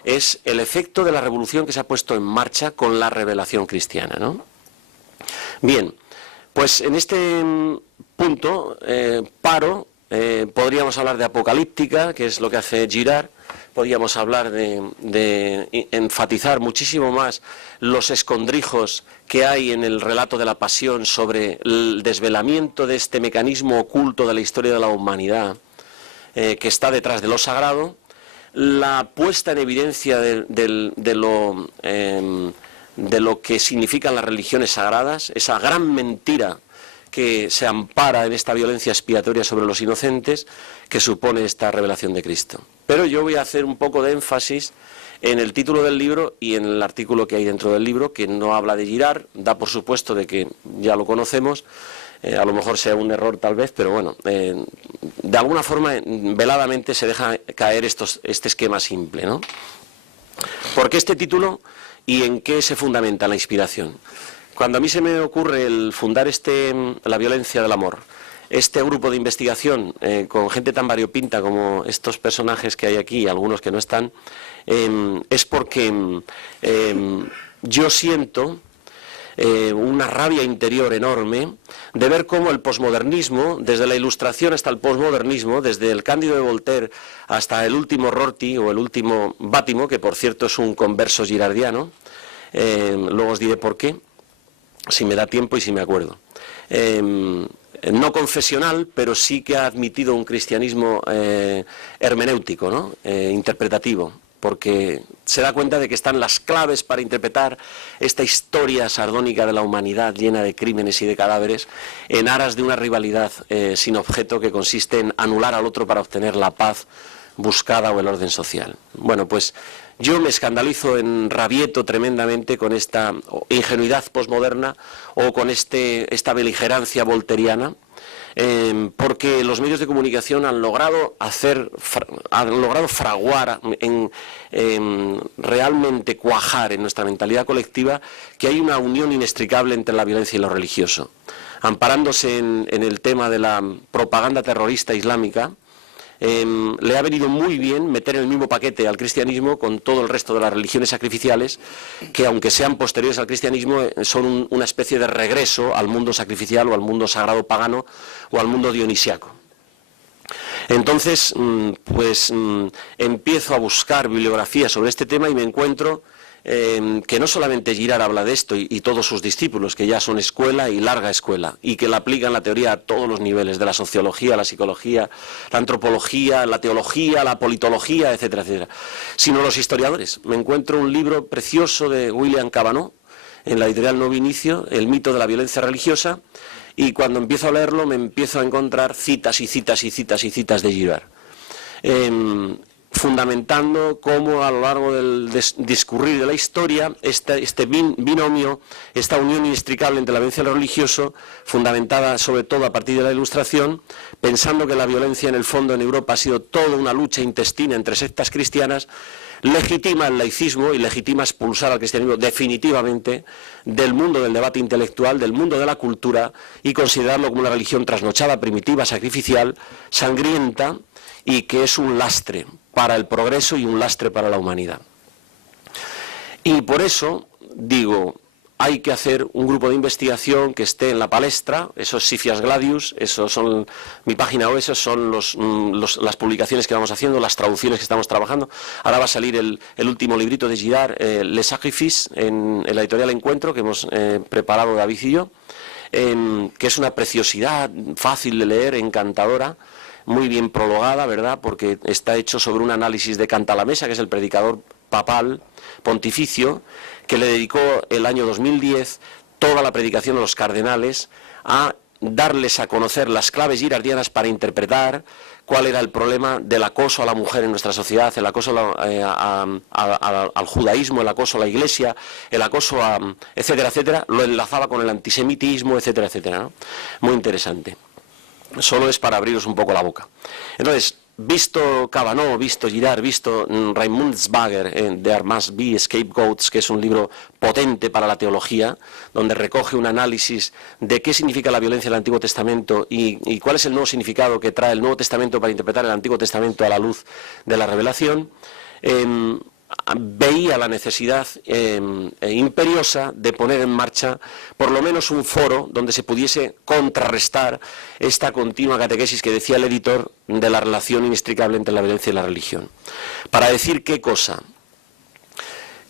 es el efecto de la revolución que se ha puesto en marcha con la revelación cristiana, ¿no? Bien, pues en este punto podríamos hablar de apocalíptica, que es lo que hace Girard. Podríamos hablar de enfatizar muchísimo más los escondrijos que hay en el relato de la pasión sobre el desvelamiento de este mecanismo oculto de la historia de la humanidad, que está detrás de lo sagrado, la puesta en evidencia de lo que significan las religiones sagradas, esa gran mentira que se ampara en esta violencia expiatoria sobre los inocentes que supone esta revelación de Cristo. Pero yo voy a hacer un poco de énfasis en el título del libro y en el artículo que hay dentro del libro, que no habla de Girard, da por supuesto de que ya lo conocemos, a lo mejor sea un error tal vez, pero bueno, de alguna forma veladamente se deja caer este esquema simple, ¿no? ¿Por qué este título y en qué se fundamenta la inspiración? Cuando a mí se me ocurre el fundar la violencia del amor este grupo de investigación, con gente tan variopinta como estos personajes que hay aquí y algunos que no están, es porque yo siento una rabia interior enorme de ver cómo el posmodernismo, desde la Ilustración hasta el posmodernismo, desde el Cándido de Voltaire hasta el último Rorty o el último Bátimo, que por cierto es un converso girardiano, luego os diré por qué, si me da tiempo y si me acuerdo. No confesional, pero sí que ha admitido un cristianismo hermenéutico, ¿no? Interpretativo, porque se da cuenta de que están las claves para interpretar esta historia sardónica de la humanidad llena de crímenes y de cadáveres en aras de una rivalidad sin objeto que consiste en anular al otro para obtener la paz buscada o el orden social. Bueno, pues yo me escandalizo, enrabieto tremendamente con esta ingenuidad posmoderna o con esta beligerancia volteriana, porque los medios de comunicación han logrado fraguar, realmente cuajar en nuestra mentalidad colectiva que hay una unión inextricable entre la violencia y lo religioso. Amparándose en el tema de la propaganda terrorista islámica, le ha venido muy bien meter en el mismo paquete al cristianismo con todo el resto de las religiones sacrificiales, que aunque sean posteriores al cristianismo, son una especie de regreso al mundo sacrificial o al mundo sagrado pagano o al mundo dionisiaco. Entonces, empiezo a buscar bibliografía sobre este tema y me encuentro que no solamente Girard habla de esto y todos sus discípulos, que ya son escuela y larga escuela, y que la aplican la teoría a todos los niveles, de la sociología, la psicología, la antropología, la teología, la politología, etcétera, etcétera, sino los historiadores. Me encuentro un libro precioso de William Cavanaugh, en la editorial Nuevo Inicio, El mito de la violencia religiosa, y cuando empiezo a leerlo me empiezo a encontrar citas y citas y citas y citas de Girard, fundamentando cómo a lo largo del discurrir de la historia este binomio, esta unión inextricable entre la violencia y lo religioso, fundamentada sobre todo a partir de la Ilustración, pensando que la violencia en el fondo en Europa ha sido toda una lucha intestina entre sectas cristianas, legitima el laicismo y legitima expulsar al cristianismo definitivamente del mundo del debate intelectual, del mundo de la cultura, y considerarlo como una religión trasnochada, primitiva, sacrificial, sangrienta, y que es un lastre para el progreso y un lastre para la humanidad. Y por eso digo, hay que hacer un grupo de investigación que esté en la palestra. Esos Sifias Gladius, esos son mi página web, esos son las publicaciones que vamos haciendo, las traducciones que estamos trabajando. Ahora va a salir el último librito de Girard, Les Sacrifices, en la editorial Encuentro, que hemos preparado David y yo, que es una preciosidad, fácil de leer, encantadora, muy bien prologada, ¿verdad?, porque está hecho sobre un análisis de Cantalamessa, que es el predicador papal pontificio, que le dedicó el año 2010 toda la predicación a los cardenales a darles a conocer las claves girardianas para interpretar cuál era el problema del acoso a la mujer en nuestra sociedad, el acoso al judaísmo, el acoso a la iglesia, el acoso etcétera, etcétera. Lo enlazaba con el antisemitismo, etcétera, etcétera, ¿no? Muy interesante. Solo es para abriros un poco la boca. Entonces, visto Cavanaugh, visto Girard, visto Raimundsberger, There Must Be Scapegoats, que es un libro potente para la teología, donde recoge un análisis de qué significa la violencia del Antiguo Testamento y cuál es el nuevo significado que trae el Nuevo Testamento para interpretar el Antiguo Testamento a la luz de la revelación, veía la necesidad imperiosa de poner en marcha por lo menos un foro donde se pudiese contrarrestar esta continua catequesis que decía el editor de la relación inextricable entre la violencia y la religión. Para decir qué cosa,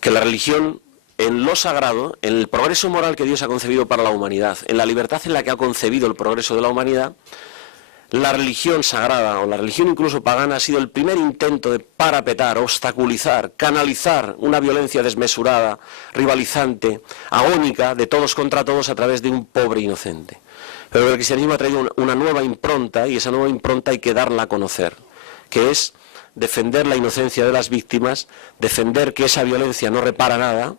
que la religión en lo sagrado, en el progreso moral que Dios ha concebido para la humanidad, en la libertad en la que ha concebido el progreso de la humanidad, la religión sagrada o la religión incluso pagana ha sido el primer intento de parapetar, obstaculizar, canalizar una violencia desmesurada, rivalizante, agónica, de todos contra todos a través de un pobre inocente. Pero el cristianismo ha traído una nueva impronta y esa nueva impronta hay que darla a conocer, que es defender la inocencia de las víctimas, defender que esa violencia no repara nada,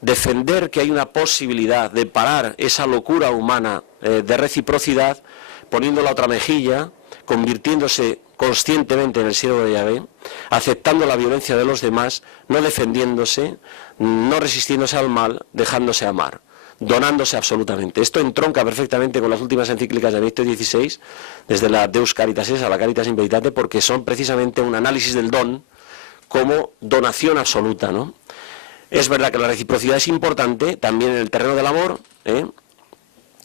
defender que hay una posibilidad de parar esa locura humana de reciprocidad, poniendo la otra mejilla, convirtiéndose conscientemente en el siervo de Yahvé, aceptando la violencia de los demás, no defendiéndose, no resistiéndose al mal, dejándose amar. donándose absolutamente. Esto entronca perfectamente con las últimas encíclicas de Benedicto XVI, desde la Deus Caritatis a la Caritas in Veritate, porque son precisamente un análisis del don como donación absoluta, ¿no? Es verdad que la reciprocidad es importante, también en el terreno del amor,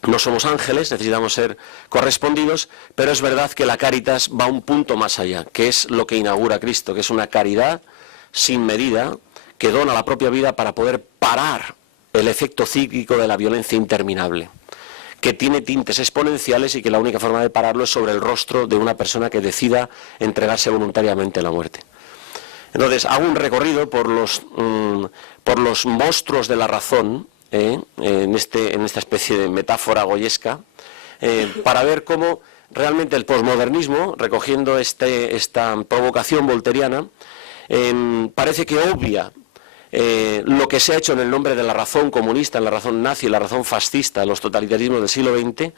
no somos ángeles, necesitamos ser correspondidos, pero es verdad que la Caritas va un punto más allá, que es lo que inaugura Cristo, que es una caridad sin medida, que dona la propia vida para poder parar el efecto cíclico de la violencia interminable, que tiene tintes exponenciales y que la única forma de pararlo es sobre el rostro de una persona que decida entregarse voluntariamente a la muerte. Entonces, hago un recorrido por los monstruos de la razón, en esta especie de metáfora goyesca, para ver cómo realmente el posmodernismo, recogiendo esta provocación volteriana, parece que obvia lo que se ha hecho en el nombre de la razón comunista, la razón nazi, la razón fascista, los totalitarismos del siglo XX,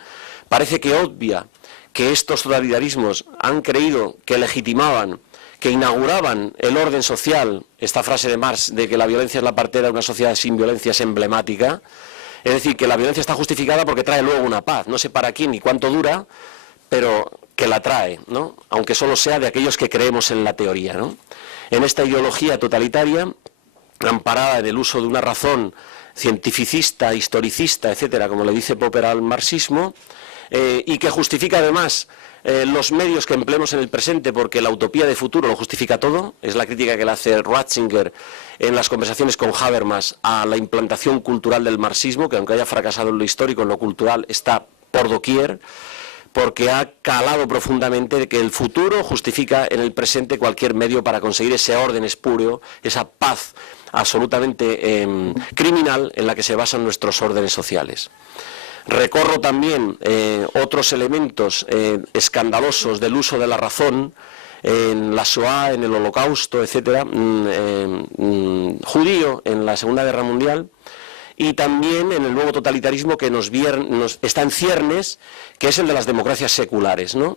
parece que obvia que estos totalitarismos han creído que legitimaban, que inauguraban el orden social. Esta frase de Marx de que la violencia es la partera de una sociedad sin violencia es emblemática, es decir, que la violencia está justificada porque trae luego una paz, no sé para quién ni cuánto dura, pero que la trae, ¿no? Aunque solo sea de aquellos que creemos en la teoría, ¿no? En esta ideología totalitaria, amparada en el uso de una razón cientificista, historicista, etcétera, como le dice Popper al marxismo, y que justifica además los medios que empleemos en el presente, porque la utopía de futuro lo justifica todo. Es la crítica que le hace Ratzinger en las conversaciones con Habermas a la implantación cultural del marxismo, que aunque haya fracasado en lo histórico, en lo cultural está por doquier, porque ha calado profundamente de que el futuro justifica en el presente cualquier medio para conseguir ese orden espúreo, esa paz absolutamente criminal en la que se basan nuestros órdenes sociales. Recorro también otros elementos escandalosos del uso de la razón en la Shoah, en el Holocausto, etcétera, judío en la Segunda Guerra Mundial, y también en el nuevo totalitarismo que está en ciernes, que es el de las democracias seculares, ¿no?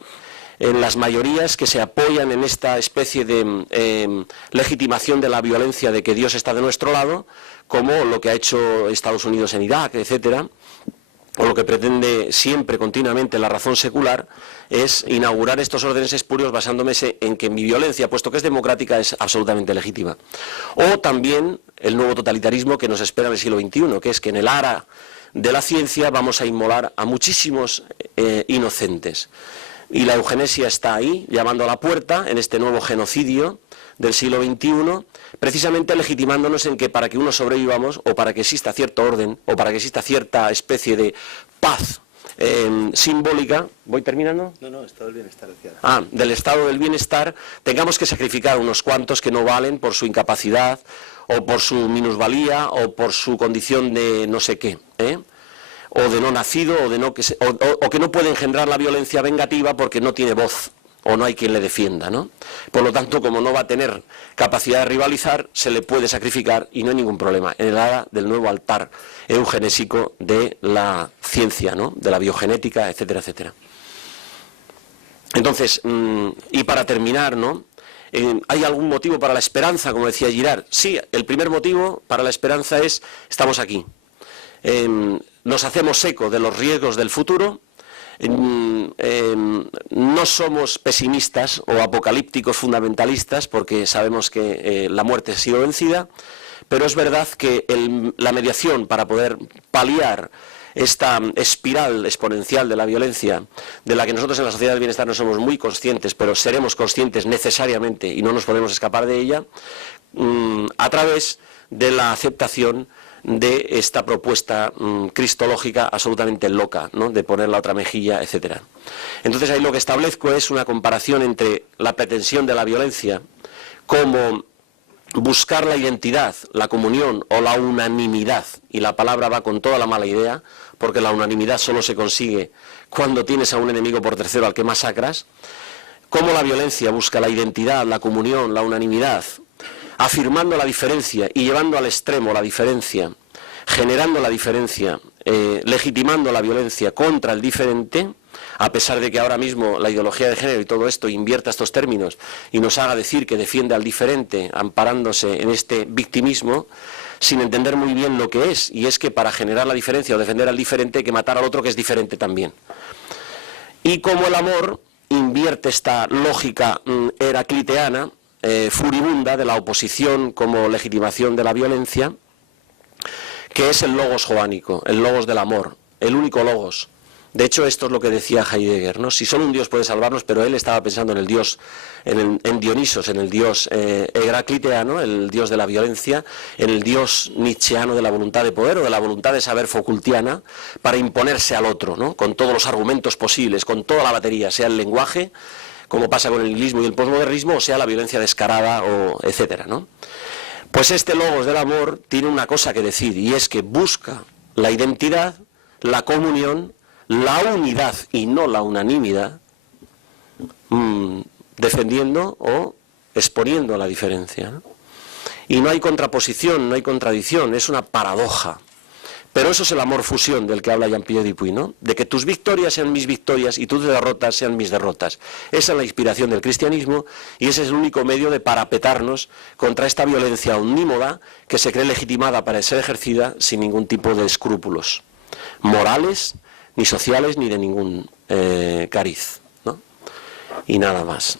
En las mayorías que se apoyan en esta especie de legitimación de la violencia, de que Dios está de nuestro lado, como lo que ha hecho Estados Unidos en Irak, etcétera, o lo que pretende siempre, continuamente, la razón secular, es inaugurar estos órdenes espurios basándome en que mi violencia, puesto que es democrática, es absolutamente legítima. O también el nuevo totalitarismo que nos espera en el siglo XXI, que es que en el ara de la ciencia vamos a inmolar a muchísimos inocentes. Y la eugenesia está ahí, llamando a la puerta, en este nuevo genocidio del siglo XXI, precisamente legitimándonos en que para que unos sobrevivamos, o para que exista cierto orden, o para que exista cierta especie de paz simbólica, ¿voy terminando? No, estado del bienestar. Del estado del bienestar, tengamos que sacrificar unos cuantos que no valen por su incapacidad, o por su minusvalía, o por su condición de no sé qué, o de no nacido, o que no puede engendrar la violencia vengativa porque no tiene voz, o no hay quien le defienda, ¿no? Por lo tanto, como no va a tener capacidad de rivalizar, se le puede sacrificar y no hay ningún problema en el ara del nuevo altar eugenésico de la ciencia, ¿no? De la biogenética, etcétera, etcétera. Entonces, y para terminar, ¿no? ¿Hay algún motivo para la esperanza, como decía Girard? Sí, el primer motivo para la esperanza es, estamos aquí. Nos hacemos eco de los riesgos del futuro. No somos pesimistas o apocalípticos fundamentalistas porque sabemos que la muerte ha sido vencida, pero es verdad que la mediación para poder paliar esta espiral exponencial de la violencia, de la que nosotros en la sociedad del bienestar no somos muy conscientes, pero seremos conscientes necesariamente y no nos podemos escapar de ella, a través de la aceptación de esta propuesta cristológica absolutamente loca, ¿no? De poner la otra mejilla, etcétera. Entonces ahí lo que establezco es una comparación entre la pretensión de la violencia como buscar la identidad, la comunión o la unanimidad, y la palabra va con toda la mala idea, porque la unanimidad solo se consigue cuando tienes a un enemigo por tercero al que masacras, como la violencia busca la identidad, la comunión, la unanimidad, afirmando la diferencia y llevando al extremo la diferencia, generando la diferencia, legitimando la violencia contra el diferente, a pesar de que ahora mismo la ideología de género y todo esto invierta estos términos y nos haga decir que defiende al diferente amparándose en este victimismo, sin entender muy bien lo que es, y es que para generar la diferencia o defender al diferente hay que matar al otro que es diferente también. Y como el amor invierte esta lógica heracliteana, furibunda, de la oposición como legitimación de la violencia, que es el logos joánico, el logos del amor, el único logos. De hecho, esto es lo que decía Heidegger, ¿no? Si solo un Dios puede salvarnos, pero él estaba pensando en el Dios, en Dionisos, en el Dios heracliteano, el Dios de la violencia, en el Dios nietzscheano de la voluntad de poder o de la voluntad de saber Foucaultiana, para imponerse al otro, ¿no? Con todos los argumentos posibles, con toda la batería, sea el lenguaje, como pasa con el nihilismo y el posmodernismo, o sea la violencia descarada, o etcétera, ¿no? Pues este logos del amor tiene una cosa que decir, y es que busca la identidad, la comunión, la unidad y no la unanimidad, defendiendo o exponiendo la diferencia, ¿no? Y no hay contraposición, no hay contradicción, es una paradoja. Pero eso es el amor fusión del que habla Jean-Pierre Dupuy, ¿no? De que tus victorias sean mis victorias y tus derrotas sean mis derrotas. Esa es la inspiración del cristianismo y ese es el único medio de parapetarnos contra esta violencia omnímoda que se cree legitimada para ser ejercida sin ningún tipo de escrúpulos morales, ni sociales, ni de ningún cariz, ¿no? Y nada más.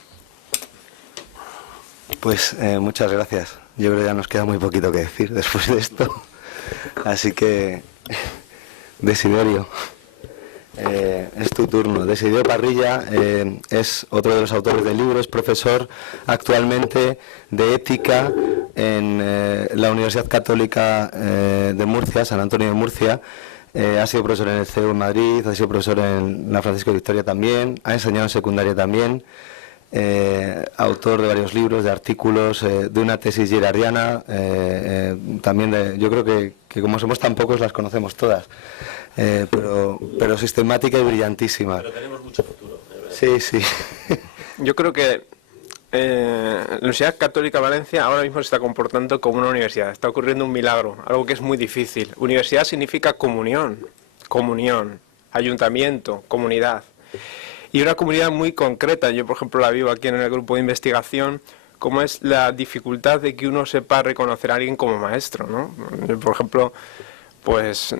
Pues muchas gracias. Yo creo que ya nos queda muy poquito que decir después de esto. Así que, Desiderio, es tu turno. Desiderio Parrilla es otro de los autores del libro, es profesor actualmente de ética en la Universidad Católica de Murcia, San Antonio de Murcia. Ha sido profesor en el CEU en Madrid, ha sido profesor en la Francisco de Vitoria también, ha enseñado en secundaria también, autor de varios libros, de artículos, de una tesis girardiana, también yo creo que como somos tan pocos las conocemos todas, pero sistemática y brillantísima. Pero tenemos mucho futuro. Sí, sí. Yo creo que la Universidad Católica de Valencia ahora mismo se está comportando como una universidad. Está ocurriendo un milagro, algo que es muy difícil. Universidad significa comunión, ayuntamiento, comunidad. Y una comunidad muy concreta. Yo, por ejemplo, la vivo aquí en el grupo de investigación, como es la dificultad de que uno sepa reconocer a alguien como maestro, ¿no? Yo, por ejemplo, pues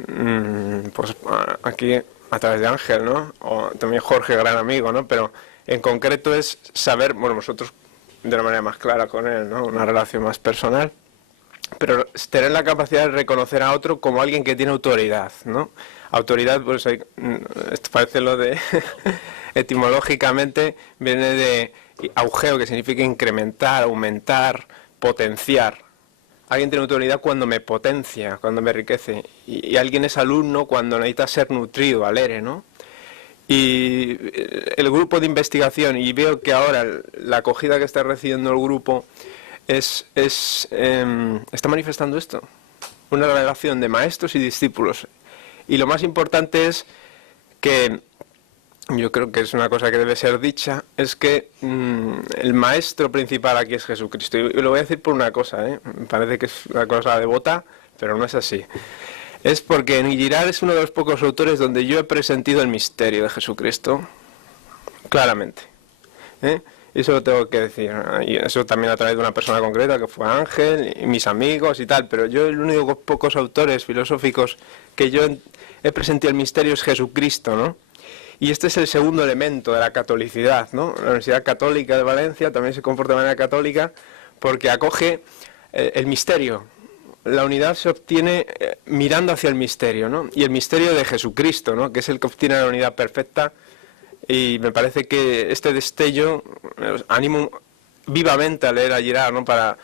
aquí a través de Ángel, ¿no? O también Jorge, gran amigo, ¿no? Pero en concreto es saber, bueno, vosotros de una manera más clara con él, ¿no? Una relación más personal, pero tener la capacidad de reconocer a otro como alguien que tiene autoridad, ¿no? Autoridad, pues esto parece lo de etimológicamente viene de augeo, que significa incrementar, aumentar, potenciar. Alguien tiene autoridad cuando me potencia, cuando me enriquece, y alguien es alumno cuando necesita ser nutrido, alere, ¿no? Y el grupo de investigación, y veo que ahora la acogida que está recibiendo el grupo está manifestando esto, una relación de maestros y discípulos. Y lo más importante es que, yo creo que es una cosa que debe ser dicha, es que el maestro principal aquí es Jesucristo. Y lo voy a decir por una cosa, me parece que es una cosa devota, pero no es así. Es porque Girard es uno de los pocos autores donde yo he presentido el misterio de Jesucristo claramente. Eso lo tengo que decir. Y eso también a través de una persona concreta que fue Ángel y mis amigos y tal. Pero yo, el único de los pocos autores filosóficos que yo he presentado el misterio es Jesucristo, ¿no? Y este es el segundo elemento de la catolicidad, ¿no? La Universidad Católica de Valencia también se comporta de manera católica porque acoge el misterio. La unidad se obtiene mirando hacia el misterio, ¿no? Y el misterio de Jesucristo, ¿no? Que es el que obtiene la unidad perfecta. Y me parece que este destello, animo vivamente a leer a Girard, ¿no? Para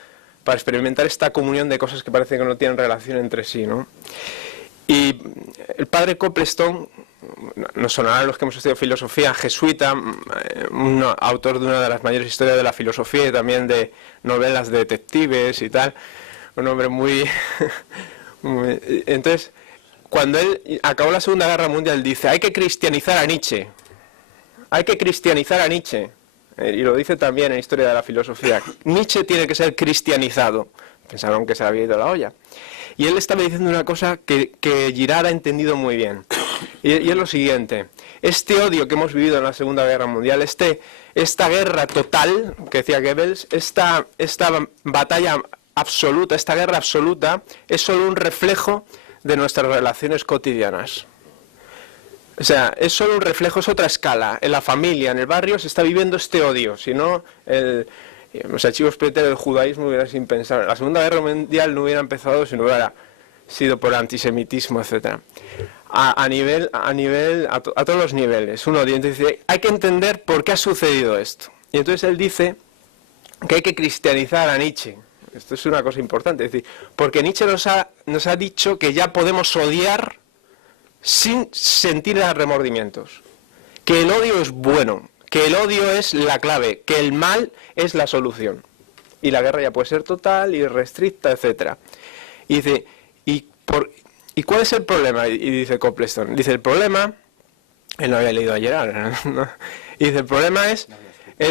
experimentar esta comunión de cosas que parece que no tienen relación entre sí, ¿no? Y el padre Copleston, nos sonará a los que hemos estudiado filosofía, jesuita, un autor de una de las mayores historias de la filosofía y también de novelas de detectives y tal, un hombre muy... Entonces, cuando él acabó la Segunda Guerra Mundial, dice, hay que cristianizar a Nietzsche. Hay que cristianizar a Nietzsche. Y lo dice también en Historia de la Filosofía. Nietzsche tiene que ser cristianizado. Pensaron que se le había ido la olla. Y él estaba diciendo una cosa que Girard ha entendido muy bien. Y es lo siguiente. Este odio que hemos vivido en la Segunda Guerra Mundial, esta guerra total, que decía Goebbels, esta batalla absoluta, esta guerra absoluta, es solo un reflejo de nuestras relaciones cotidianas. O sea, es solo un reflejo, es otra escala. En la familia, en el barrio, se está viviendo este odio. Si no, los archivos prioritarios del judaísmo hubiera sido impensable. La Segunda Guerra Mundial no hubiera empezado si no hubiera sido por antisemitismo, etc. A todos los niveles. Un odio. Entonces dice, hay que entender por qué ha sucedido esto. Y entonces él dice que hay que cristianizar a Nietzsche. Esto es una cosa importante. Es decir, porque Nietzsche nos ha dicho que ya podemos odiar sin sentir remordimientos, que el odio es bueno, que el odio es la clave, que el mal es la solución, y la guerra ya puede ser total y restricta, etcétera. Y dice, ¿y cuál es el problema? Y dice Copleston, dice, el problema, él no había leído ayer, ¿no? Y dice, el problema es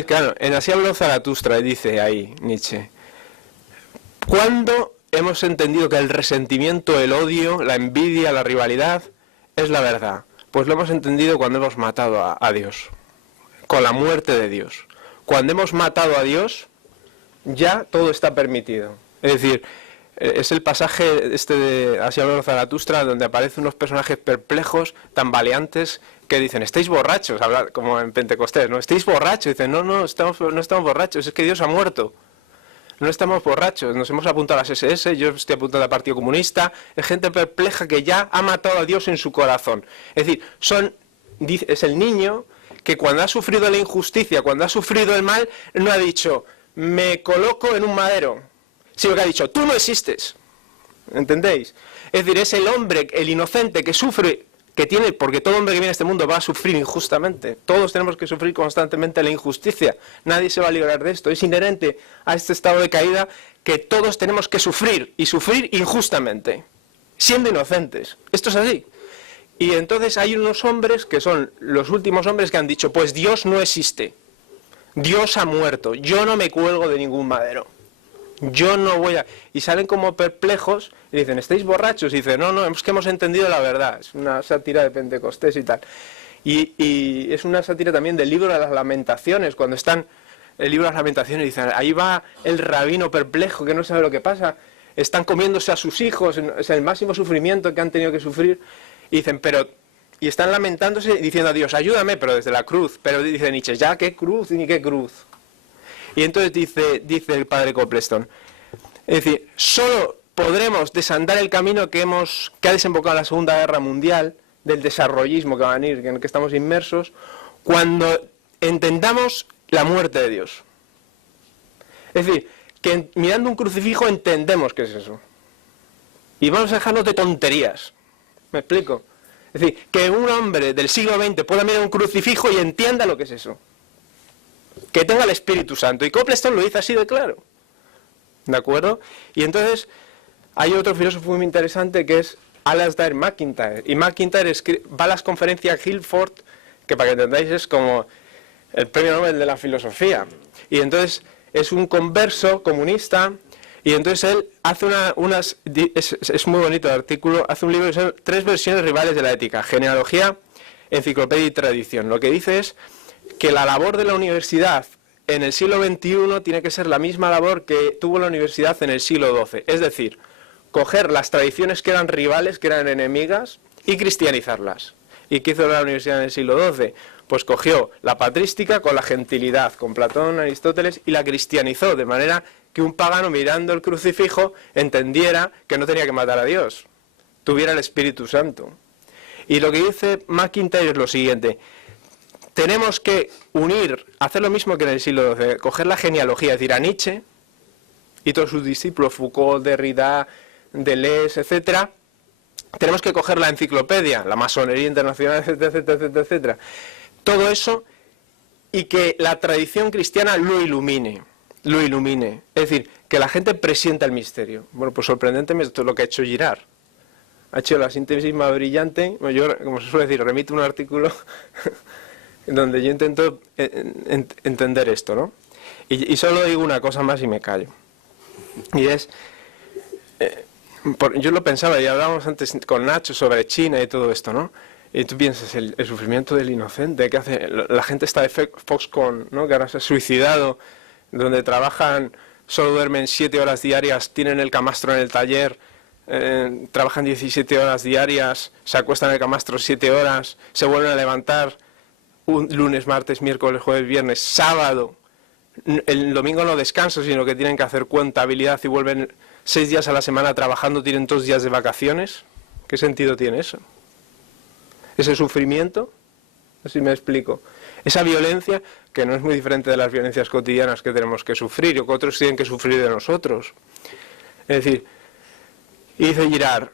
claro, en Así habló Zaratustra, dice ahí Nietzsche, ¿cuándo hemos entendido que el resentimiento, el odio, la envidia, la rivalidad es la verdad? Pues lo hemos entendido cuando hemos matado a Dios, con la muerte de Dios. Cuando hemos matado a Dios, ya todo está permitido. Es decir, es el pasaje de Así habló Zaratustra, donde aparecen unos personajes perplejos, tambaleantes, que dicen, estáis borrachos, como en Pentecostés, ¿no? Estáis borrachos, dicen, no estamos borrachos, es que Dios ha muerto. No estamos borrachos, nos hemos apuntado a las SS, yo estoy apuntado al Partido Comunista, es gente perpleja que ya ha matado a Dios en su corazón. Es decir, es el niño que cuando ha sufrido la injusticia, cuando ha sufrido el mal, no ha dicho, me coloco en un madero, sino que ha dicho, tú no existes. ¿Entendéis? Es decir, es el hombre, el inocente que sufre, porque todo hombre que viene a este mundo va a sufrir injustamente. Todos tenemos que sufrir constantemente la injusticia. Nadie se va a librar de esto. Es inherente a este estado de caída que todos tenemos que sufrir, y sufrir injustamente, siendo inocentes. Esto es así. Y entonces hay unos hombres que son los últimos hombres que han dicho, pues Dios no existe. Dios ha muerto. Yo no me cuelgo de ningún madero. Yo no voy a... Y salen como perplejos y dicen, ¿estáis borrachos? Y dicen, no, es que hemos entendido la verdad. Es una sátira de Pentecostés y tal. Y es una sátira también del libro de las Lamentaciones. Cuando están el libro de las Lamentaciones, dicen, ahí va el rabino perplejo que no sabe lo que pasa. Están comiéndose a sus hijos, es el máximo sufrimiento que han tenido que sufrir. Y dicen, y están lamentándose diciendo a Dios, ayúdame, pero desde la cruz. Pero dice Nietzsche, ya, ¿qué cruz? Ni qué cruz. Y entonces dice el padre Copleston, es decir, solo podremos desandar el camino que ha desembocado en la Segunda Guerra Mundial, del desarrollismo que va a venir, en el que estamos inmersos, cuando entendamos la muerte de Dios. Es decir, que mirando un crucifijo entendemos qué es eso. Y vamos a dejarnos de tonterías. ¿Me explico? Es decir, que un hombre del siglo XX pueda mirar un crucifijo y entienda lo que es eso. Que tenga el Espíritu Santo. Y Copleston lo dice así de claro. ¿De acuerdo? Y entonces hay otro filósofo muy interesante que es Alasdair MacIntyre. Y MacIntyre va a las conferencias Guildford, que para que entendáis es como el premio Nobel de la filosofía. Y entonces es un converso comunista. Y entonces él hace es muy bonito el artículo, hace un libro que son 3 versiones rivales de la ética: genealogía, enciclopedia y tradición. Lo que dice es que la labor de la universidad en el siglo XXI tiene que ser la misma labor que tuvo la universidad en el siglo XII. Es decir, coger las tradiciones que eran rivales, que eran enemigas, y cristianizarlas. ¿Y qué hizo la universidad en el siglo XII? Pues cogió la patrística con la gentilidad, con Platón, Aristóteles, y la cristianizó, de manera que un pagano mirando el crucifijo entendiera que no tenía que matar a Dios, tuviera el Espíritu Santo. Y lo que dice MacIntyre es lo siguiente: tenemos que hacer lo mismo que en el siglo XII, coger la genealogía, es decir, a Nietzsche y todos sus discípulos, Foucault, Derrida, Deleuze, etcétera. Tenemos que coger la enciclopedia, la masonería internacional, etcétera, etcétera, etcétera, etcétera. Todo eso, y que la tradición cristiana lo ilumine. Es decir, que la gente presienta el misterio. Bueno, pues sorprendentemente esto es lo que ha hecho Girard. Ha hecho la síntesis más brillante. Yo, como se suele decir, remito un artículo donde yo intento entender esto, ¿no? Y solo digo una cosa más y me callo. Y es, yo lo pensaba, y hablábamos antes con Nacho sobre China y todo esto, ¿no? Y tú piensas, el sufrimiento del inocente, que hace la gente está de Foxconn, ¿no? Que ahora se ha suicidado, donde trabajan solo duermen 7 horas diarias, tienen el camastro en el taller, trabajan 17 horas diarias, se acuestan en el camastro 7 horas, se vuelven a levantar un lunes, martes, miércoles, jueves, viernes, sábado. El domingo no descansan, sino que tienen que hacer contabilidad y vuelven 6 días a la semana trabajando, tienen 2 días de vacaciones. ¿Qué sentido tiene eso? Ese sufrimiento, así me explico. Esa violencia, que no es muy diferente de las violencias cotidianas que tenemos que sufrir, o que otros tienen que sufrir de nosotros. Es decir, y dice Girard,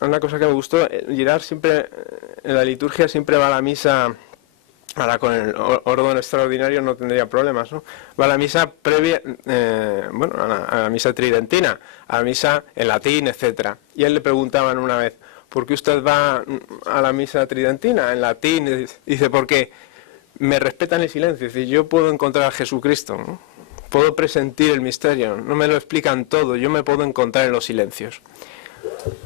una cosa que me gustó, Girard siempre, en la liturgia siempre va a la misa, ahora con el orden extraordinario no tendría problemas, ¿no? Va a la misa previa, a la misa tridentina, a la misa en latín, etcétera. Y a él le preguntaban una vez, ¿por qué usted va a la misa tridentina en latín? Y dice, porque me respetan el silencio. Dice, yo puedo encontrar a Jesucristo, ¿no? Puedo presentir el misterio, no me lo explican todo, yo me puedo encontrar en los silencios.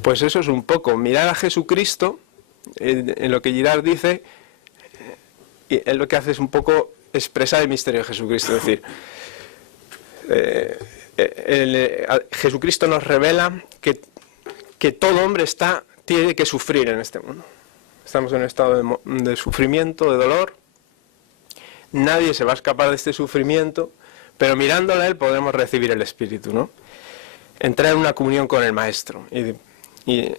Pues eso es un poco, mirar a Jesucristo, en lo que Girard dice, y él lo que hace es un poco expresar el misterio de Jesucristo, es decir, Jesucristo nos revela que todo hombre tiene que sufrir en este mundo. Estamos en un estado de sufrimiento, de dolor, nadie se va a escapar de este sufrimiento, pero mirándole a él podremos recibir el Espíritu, ¿no? Entrar en una comunión con el Maestro. Y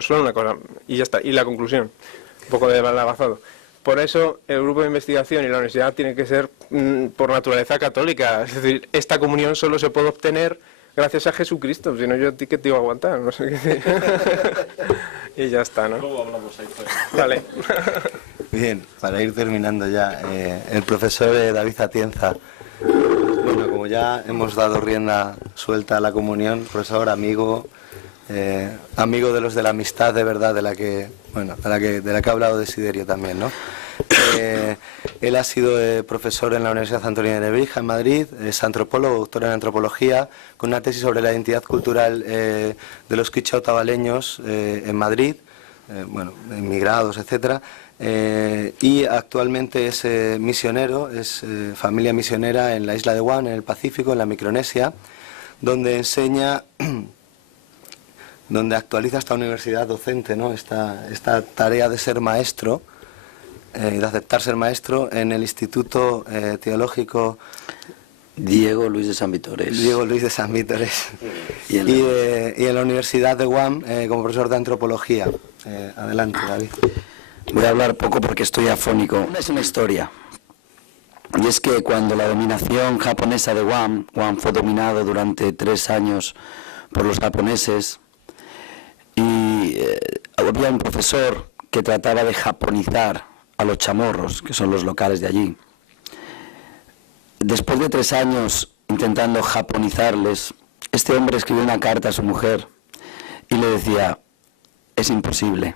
solo una cosa, y ya está, y la conclusión, un poco de balabazado. Por eso el grupo de investigación y la universidad tiene que ser por naturaleza católica, es decir, esta comunión solo se puede obtener gracias a Jesucristo, si no yo a ti que te iba a aguantar, no sé qué decir. Y ya está, ¿no? Luego hablamos ahí fuera. Vale. Bien, para ir terminando ya, el profesor David Atienza, bueno, como ya hemos dado rienda suelta a la comunión, profesor, amigo, amigo de los de la amistad de verdad, de la que ha hablado Desiderio también, ¿no? Él ha sido profesor en la Universidad Antonio de Nebrija en Madrid, es antropólogo, doctor en antropología, con una tesis sobre la identidad cultural de los quichao-tabaleños en Madrid, inmigrados, etcétera, y actualmente es misionero, es familia misionera en la isla de Guam, en el Pacífico, en la Micronesia, donde enseña, donde actualiza esta universidad docente, ¿no? Esta tarea de ser maestro, de aceptar ser maestro en el Instituto Teológico Diego Luis de San Vítores. Diego Luis de San Vítores. Y en la Universidad de Guam como profesor de antropología. Adelante, David. Voy a hablar poco porque estoy afónico. Es una historia. Y es que cuando la dominación japonesa de Guam fue dominado durante 3 años por los japoneses, y había un profesor que trataba de japonizar a los chamorros, que son los locales de allí. Después de 3 años intentando japonizarles, este hombre escribió una carta a su mujer y le decía, es imposible.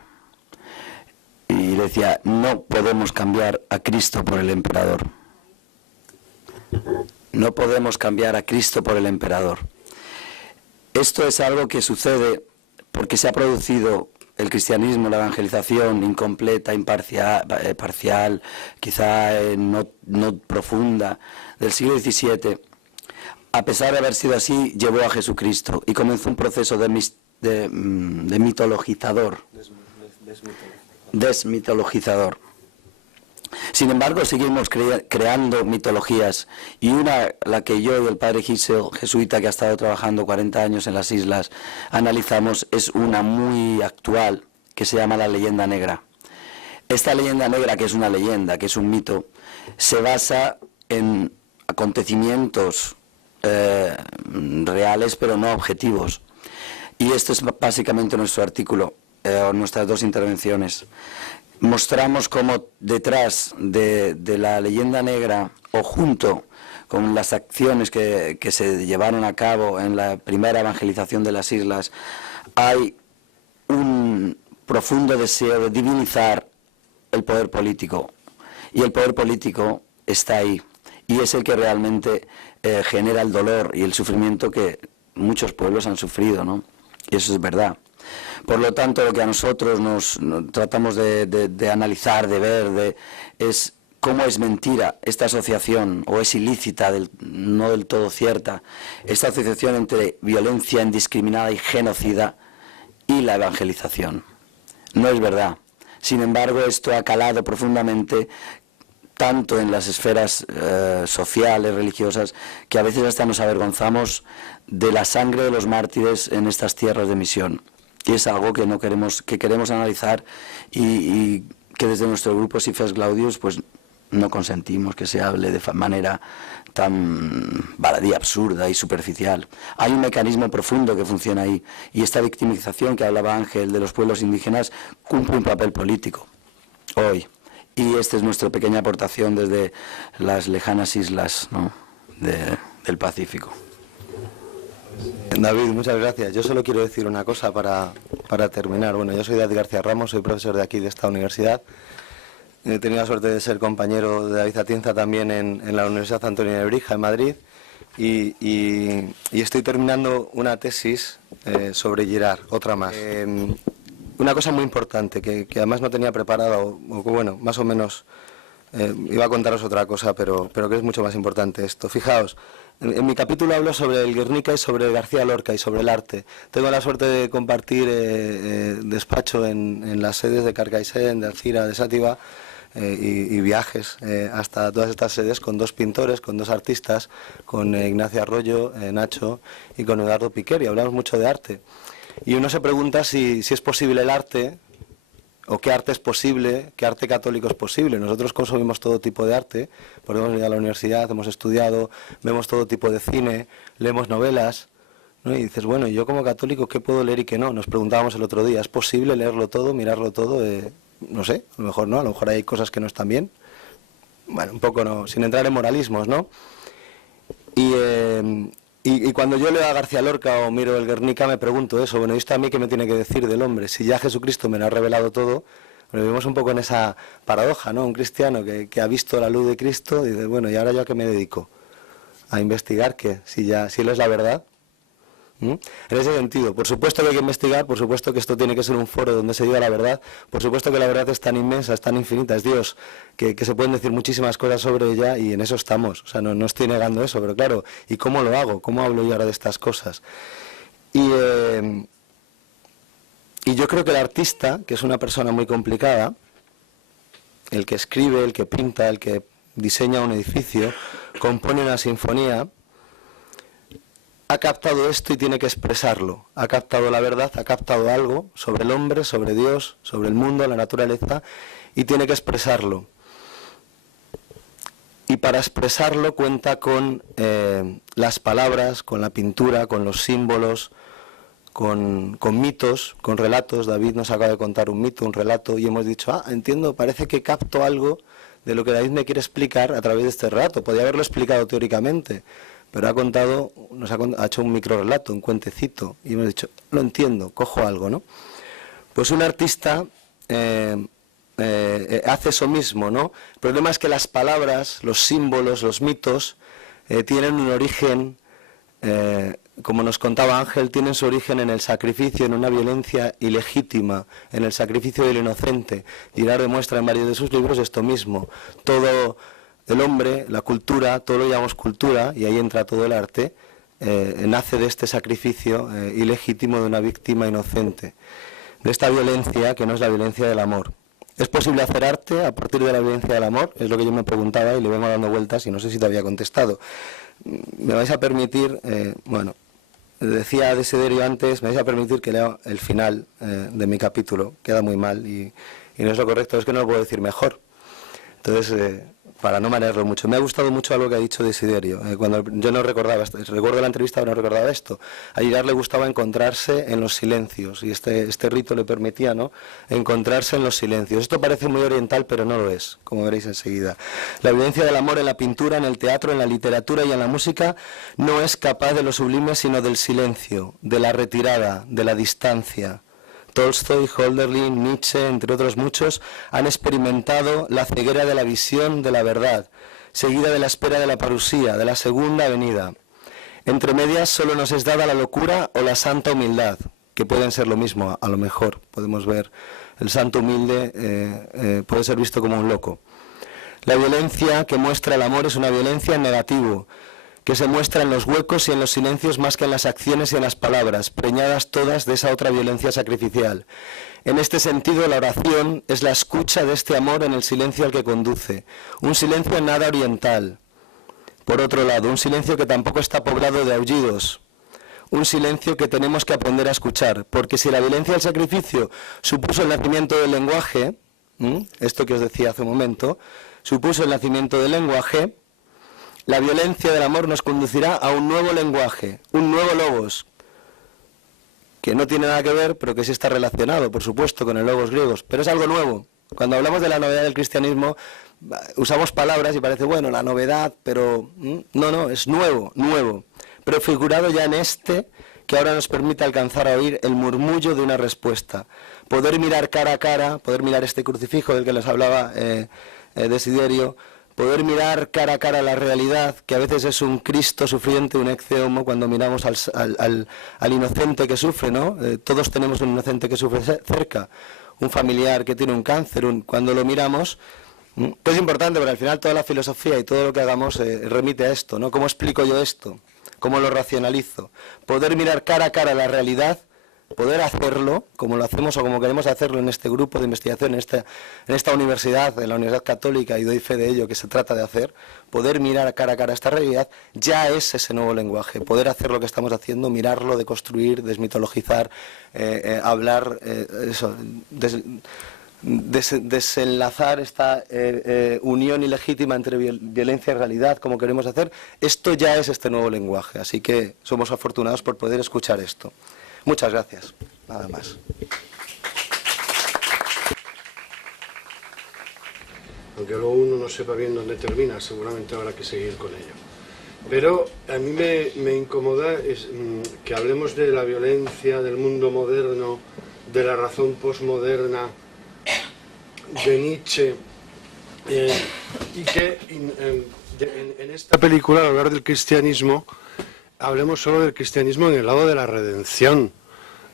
Y le decía, no podemos cambiar a Cristo por el emperador. No podemos cambiar a Cristo por el emperador. Esto es algo que sucede porque se ha producido el cristianismo, la evangelización incompleta, parcial, quizá no profunda, del siglo XVII, a pesar de haber sido así, llevó a Jesucristo y comenzó un proceso de mitologizador, desmitologizador. Sin embargo, seguimos creando mitologías, y la que yo y el padre Gisel, jesuita que ha estado trabajando 40 años en las islas, analizamos, es una muy actual, que se llama la leyenda negra. Esta leyenda negra, que es una leyenda, que es un mito, se basa en acontecimientos reales, pero no objetivos. Y esto es básicamente nuestro artículo, nuestras 2 intervenciones. Mostramos cómo detrás de la leyenda negra, o junto con las acciones que se llevaron a cabo en la primera evangelización de las islas, hay un profundo deseo de divinizar el poder político. Y el poder político está ahí, y es el que realmente genera el dolor y el sufrimiento que muchos pueblos han sufrido, ¿no? Y eso es verdad. Por lo tanto, lo que a nosotros nos tratamos de analizar, de ver, es cómo es mentira esta asociación, o es ilícita, no del todo cierta, esta asociación entre violencia indiscriminada y genocida y la evangelización. No es verdad. Sin embargo, esto ha calado profundamente tanto en las esferas sociales, religiosas, que a veces hasta nos avergonzamos de la sangre de los mártires en estas tierras de misión. Y es algo que queremos analizar y que desde nuestro grupo Cifes Claudius pues no consentimos que se hable de manera tan baladí, absurda y superficial. Hay un mecanismo profundo que funciona ahí, y esta victimización que hablaba Ángel de los pueblos indígenas cumple un papel político hoy. Y esta es nuestra pequeña aportación desde las lejanas islas, ¿no?, del Pacífico. David, muchas gracias. Yo solo quiero decir una cosa para terminar. Bueno, yo soy David García Ramos, soy profesor de aquí, de esta universidad. He tenido la suerte de ser compañero de David Atienza también en la Universidad Antonio de Nebrija, en Madrid, y estoy terminando una tesis sobre Girard, otra más. Una cosa muy importante, que además no tenía preparada, o bueno, más o menos iba a contaros otra cosa, pero que es mucho más importante esto. Fijaos, en mi capítulo hablo sobre el Guernica y sobre García Lorca y sobre el arte. Tengo la suerte de compartir despacho en las sedes de Carcaixent, de Alcira, de Sátiva, y viajes hasta todas estas sedes con dos pintores, con dos artistas, con Ignacio Arroyo, Nacho, y con Eduardo Piquer, y hablamos mucho de arte. Y uno se pregunta si es posible el arte, o qué arte es posible, qué arte católico es posible. Nosotros consumimos todo tipo de arte, porque hemos ido a la universidad, hemos estudiado, vemos todo tipo de cine, leemos novelas, ¿no? Y dices, bueno, ¿y yo como católico qué puedo leer y qué no? Nos preguntábamos el otro día, ¿es posible leerlo todo, mirarlo todo? No sé, a lo mejor no, a lo mejor hay cosas que no están bien. Bueno, un poco no, sin entrar en moralismos, ¿no? Y cuando yo leo a García Lorca o miro el Guernica me pregunto eso, bueno, ¿y esto a mí qué me tiene que decir del hombre? Si ya Jesucristo me lo ha revelado todo, pero vivimos un poco en esa paradoja, ¿no? Un cristiano que ha visto la luz de Cristo dice, bueno, ¿y ahora yo a qué me dedico? ¿A investigar qué? Si Él es la verdad. En ese sentido, por supuesto que hay que investigar, por supuesto que esto tiene que ser un foro donde se diga la verdad, por supuesto que la verdad es tan inmensa, es tan infinita, es Dios, que se pueden decir muchísimas cosas sobre ella, y en eso estamos. O sea, no estoy negando eso, pero claro, ¿y cómo lo hago? ¿Cómo hablo yo ahora de estas cosas? Y yo creo que el artista, que es una persona muy complicada, el que escribe, el que pinta, el que diseña un edificio, compone una sinfonía, ha captado esto y tiene que expresarlo. Ha captado la verdad, ha captado algo sobre el hombre, sobre Dios, sobre el mundo, la naturaleza, y tiene que expresarlo. Y para expresarlo cuenta con las palabras, con la pintura, con los símbolos, con mitos, con relatos. David nos acaba de contar un mito, un relato, y hemos dicho, entiendo, parece que capto algo de lo que David me quiere explicar a través de este relato. Podía haberlo explicado teóricamente, pero ha hecho un microrelato, un cuentecito, y hemos dicho, lo entiendo, cojo algo, ¿no? Pues un artista hace eso mismo, ¿no? El problema es que las palabras, los símbolos, los mitos, tienen un origen, como nos contaba Ángel, tienen su origen en el sacrificio, en una violencia ilegítima, en el sacrificio del inocente. Girard demuestra en varios de sus libros esto mismo. Todo el hombre, la cultura, todo lo llamamos cultura, y ahí entra todo el arte, nace de este sacrificio ilegítimo de una víctima inocente, de esta violencia que no es la violencia del amor. ¿Es posible hacer arte a partir de la violencia del amor? Es lo que yo me preguntaba y le vengo dando vueltas y no sé si te había contestado. Me vais a permitir, decía Desiderio antes, me vais a permitir que lea el final de mi capítulo, queda muy mal y no es lo correcto, es que no lo puedo decir mejor. Entonces, para no marearlo mucho. Me ha gustado mucho algo que ha dicho Desiderio. Cuando yo no recordaba, recuerdo la entrevista, pero no recordaba esto. A Girard le gustaba encontrarse en los silencios, y este rito le permitía, ¿no?, encontrarse en los silencios. Esto parece muy oriental, pero no lo es, como veréis enseguida. La violencia del amor en la pintura, en el teatro, en la literatura y en la música no es capaz de lo sublime, sino del silencio, de la retirada, de la distancia. Tolstoy, Hölderlin, Nietzsche, entre otros muchos, han experimentado la ceguera de la visión de la verdad, seguida de la espera de la parusía, de la segunda venida. Entre medias solo nos es dada la locura o la santa humildad, que pueden ser lo mismo, a lo mejor. Podemos ver, el santo humilde puede ser visto como un loco. La violencia que muestra el amor es una violencia en negativo, que se muestra en los huecos y en los silencios más que en las acciones y en las palabras, preñadas todas de esa otra violencia sacrificial. En este sentido, la oración es la escucha de este amor en el silencio al que conduce, un silencio nada oriental. Por otro lado, un silencio que tampoco está poblado de aullidos, un silencio que tenemos que aprender a escuchar, porque si la violencia del sacrificio supuso el nacimiento del lenguaje, esto que os decía hace un momento, supuso el nacimiento del lenguaje, la violencia del amor nos conducirá a un nuevo lenguaje, un nuevo logos, que no tiene nada que ver, pero que sí está relacionado, por supuesto, con el logos griegos, pero es algo nuevo. Cuando hablamos de la novedad del cristianismo, usamos palabras y parece, bueno, la novedad, pero no, es nuevo, prefigurado ya en este, que ahora nos permite alcanzar a oír el murmullo de una respuesta, poder mirar cara a cara, poder mirar este crucifijo del que les hablaba Desiderio, poder mirar cara a cara la realidad, que a veces es un Cristo sufriente, un ecce homo, cuando miramos al inocente que sufre, ¿no? Todos tenemos un inocente que sufre cerca, un familiar que tiene un cáncer, cuando lo miramos, que es importante, porque al final toda la filosofía y todo lo que hagamos remite a esto, ¿no? ¿Cómo explico yo esto? ¿Cómo lo racionalizo? Poder mirar cara a cara la realidad, poder hacerlo, como lo hacemos o como queremos hacerlo en este grupo de investigación, en esta universidad, en la Universidad Católica, y doy fe de ello, que se trata de hacer, poder mirar cara a cara esta realidad, ya es ese nuevo lenguaje, poder hacer lo que estamos haciendo, mirarlo, deconstruir, desmitologizar, hablar, desenlazar esta unión ilegítima entre violencia y realidad, como queremos hacer. Esto ya es este nuevo lenguaje, así que somos afortunados por poder escuchar esto. Muchas gracias, nada más. Aunque luego uno no sepa bien dónde termina, seguramente habrá que seguir con ello. Pero a mí me incomoda que hablemos de la violencia del mundo moderno, de la razón posmoderna, de Nietzsche, y que en esta película, al hablar del cristianismo, hablemos solo del cristianismo en el lado de la redención.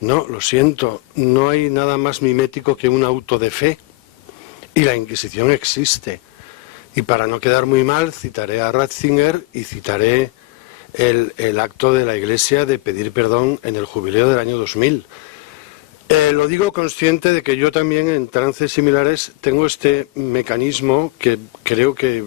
No, lo siento, no hay nada más mimético que un auto de fe, y la Inquisición existe. Y para no quedar muy mal, citaré a Ratzinger y citaré el acto de la Iglesia de pedir perdón en el jubileo del año 2000. Lo digo consciente de que yo también en trances similares tengo este mecanismo que creo que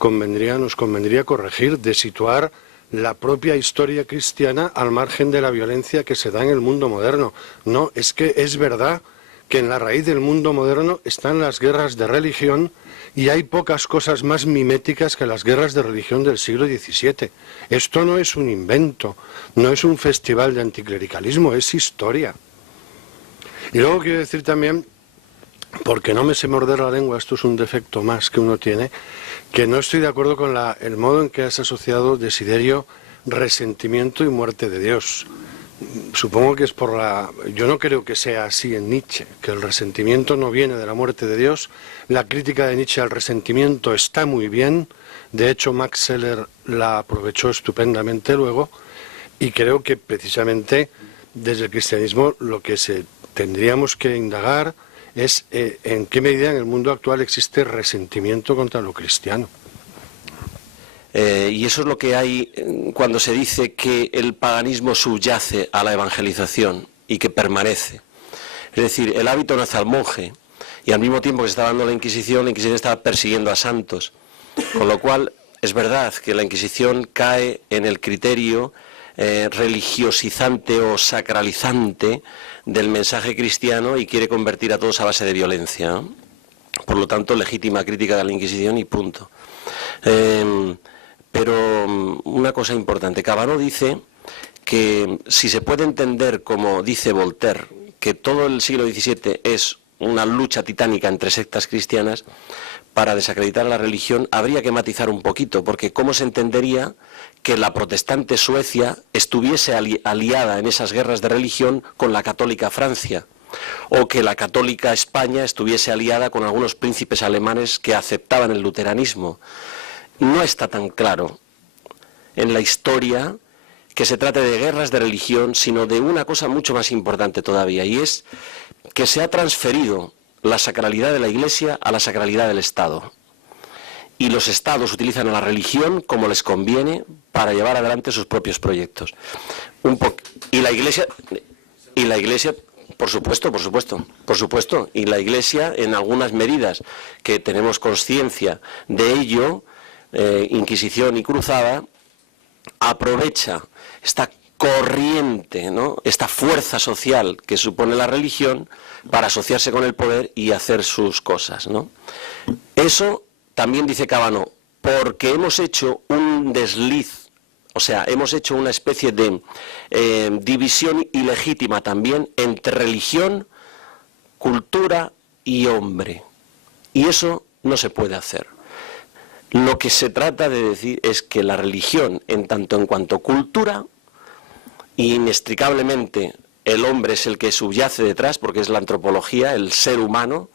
nos convendría corregir, de situar la propia historia cristiana al margen de la violencia que se da en el mundo moderno. No, es que es verdad que en la raíz del mundo moderno están las guerras de religión, y hay pocas cosas más miméticas que las guerras de religión del siglo XVII. Esto no es un invento, no es un festival de anticlericalismo, es historia. Y luego quiero decir también, porque no me sé morder la lengua, esto es un defecto más que uno tiene, que no estoy de acuerdo con el modo en que has asociado, Desiderio, resentimiento y muerte de Dios. Supongo que es yo no creo que sea así en Nietzsche, que el resentimiento no viene de la muerte de Dios. La crítica de Nietzsche al resentimiento está muy bien, de hecho Max Scheler la aprovechó estupendamente luego, y creo que precisamente desde el cristianismo lo que tendríamos que indagar es en qué medida en el mundo actual existe resentimiento contra lo cristiano. Y eso es lo que hay cuando se dice que el paganismo subyace a la evangelización y que permanece. Es decir, el hábito no hace al monje, y al mismo tiempo que se está dando la Inquisición está persiguiendo a santos. Con lo cual, es verdad que la Inquisición cae en el criterio religiosizante o sacralizante del mensaje cristiano y quiere convertir a todos a base de violencia, ¿no? Por lo tanto, legítima crítica de la Inquisición y punto. Pero una cosa importante, Cabanó dice que si se puede entender, como dice Voltaire, que todo el siglo XVII es una lucha titánica entre sectas cristianas para desacreditar a la religión, habría que matizar un poquito, porque ¿cómo se entendería que la protestante Suecia estuviese aliada en esas guerras de religión con la católica Francia? O que la católica España estuviese aliada con algunos príncipes alemanes que aceptaban el luteranismo. No está tan claro en la historia que se trate de guerras de religión, sino de una cosa mucho más importante todavía, y es que se ha transferido la sacralidad de la Iglesia a la sacralidad del Estado. y los estados utilizan a la religión como les conviene para llevar adelante sus propios proyectos. Y la Iglesia, por supuesto, y la Iglesia, en algunas medidas que tenemos conciencia de ello, Inquisición y Cruzada, aprovecha esta corriente, ¿no?, esta fuerza social que supone la religión para asociarse con el poder y hacer sus cosas, ¿no? Eso también dice Cábano, porque hemos hecho un desliz, o sea, hemos hecho una especie de división ilegítima también entre religión, cultura y hombre. Y eso no se puede hacer. Lo que se trata de decir es que la religión, en tanto en cuanto cultura, inextricablemente el hombre es el que subyace detrás, porque es la antropología, el ser humano,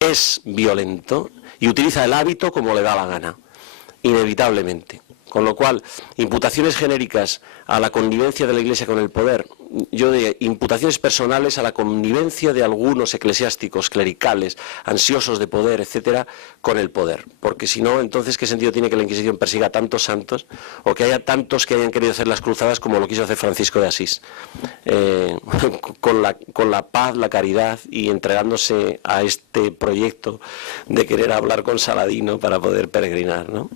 es violento y utiliza el hábito como le da la gana, inevitablemente. Con lo cual, imputaciones genéricas a la connivencia de la Iglesia con el poder, yo de imputaciones personales a la connivencia de algunos eclesiásticos, clericales, ansiosos de poder, etcétera, con el poder. Porque si no, entonces, ¿qué sentido tiene que la Inquisición persiga a tantos santos o que haya tantos que hayan querido hacer las cruzadas como lo quiso hacer Francisco de Asís? Con la paz, la caridad y entregándose a este proyecto de querer hablar con Saladino para poder peregrinar, ¿no?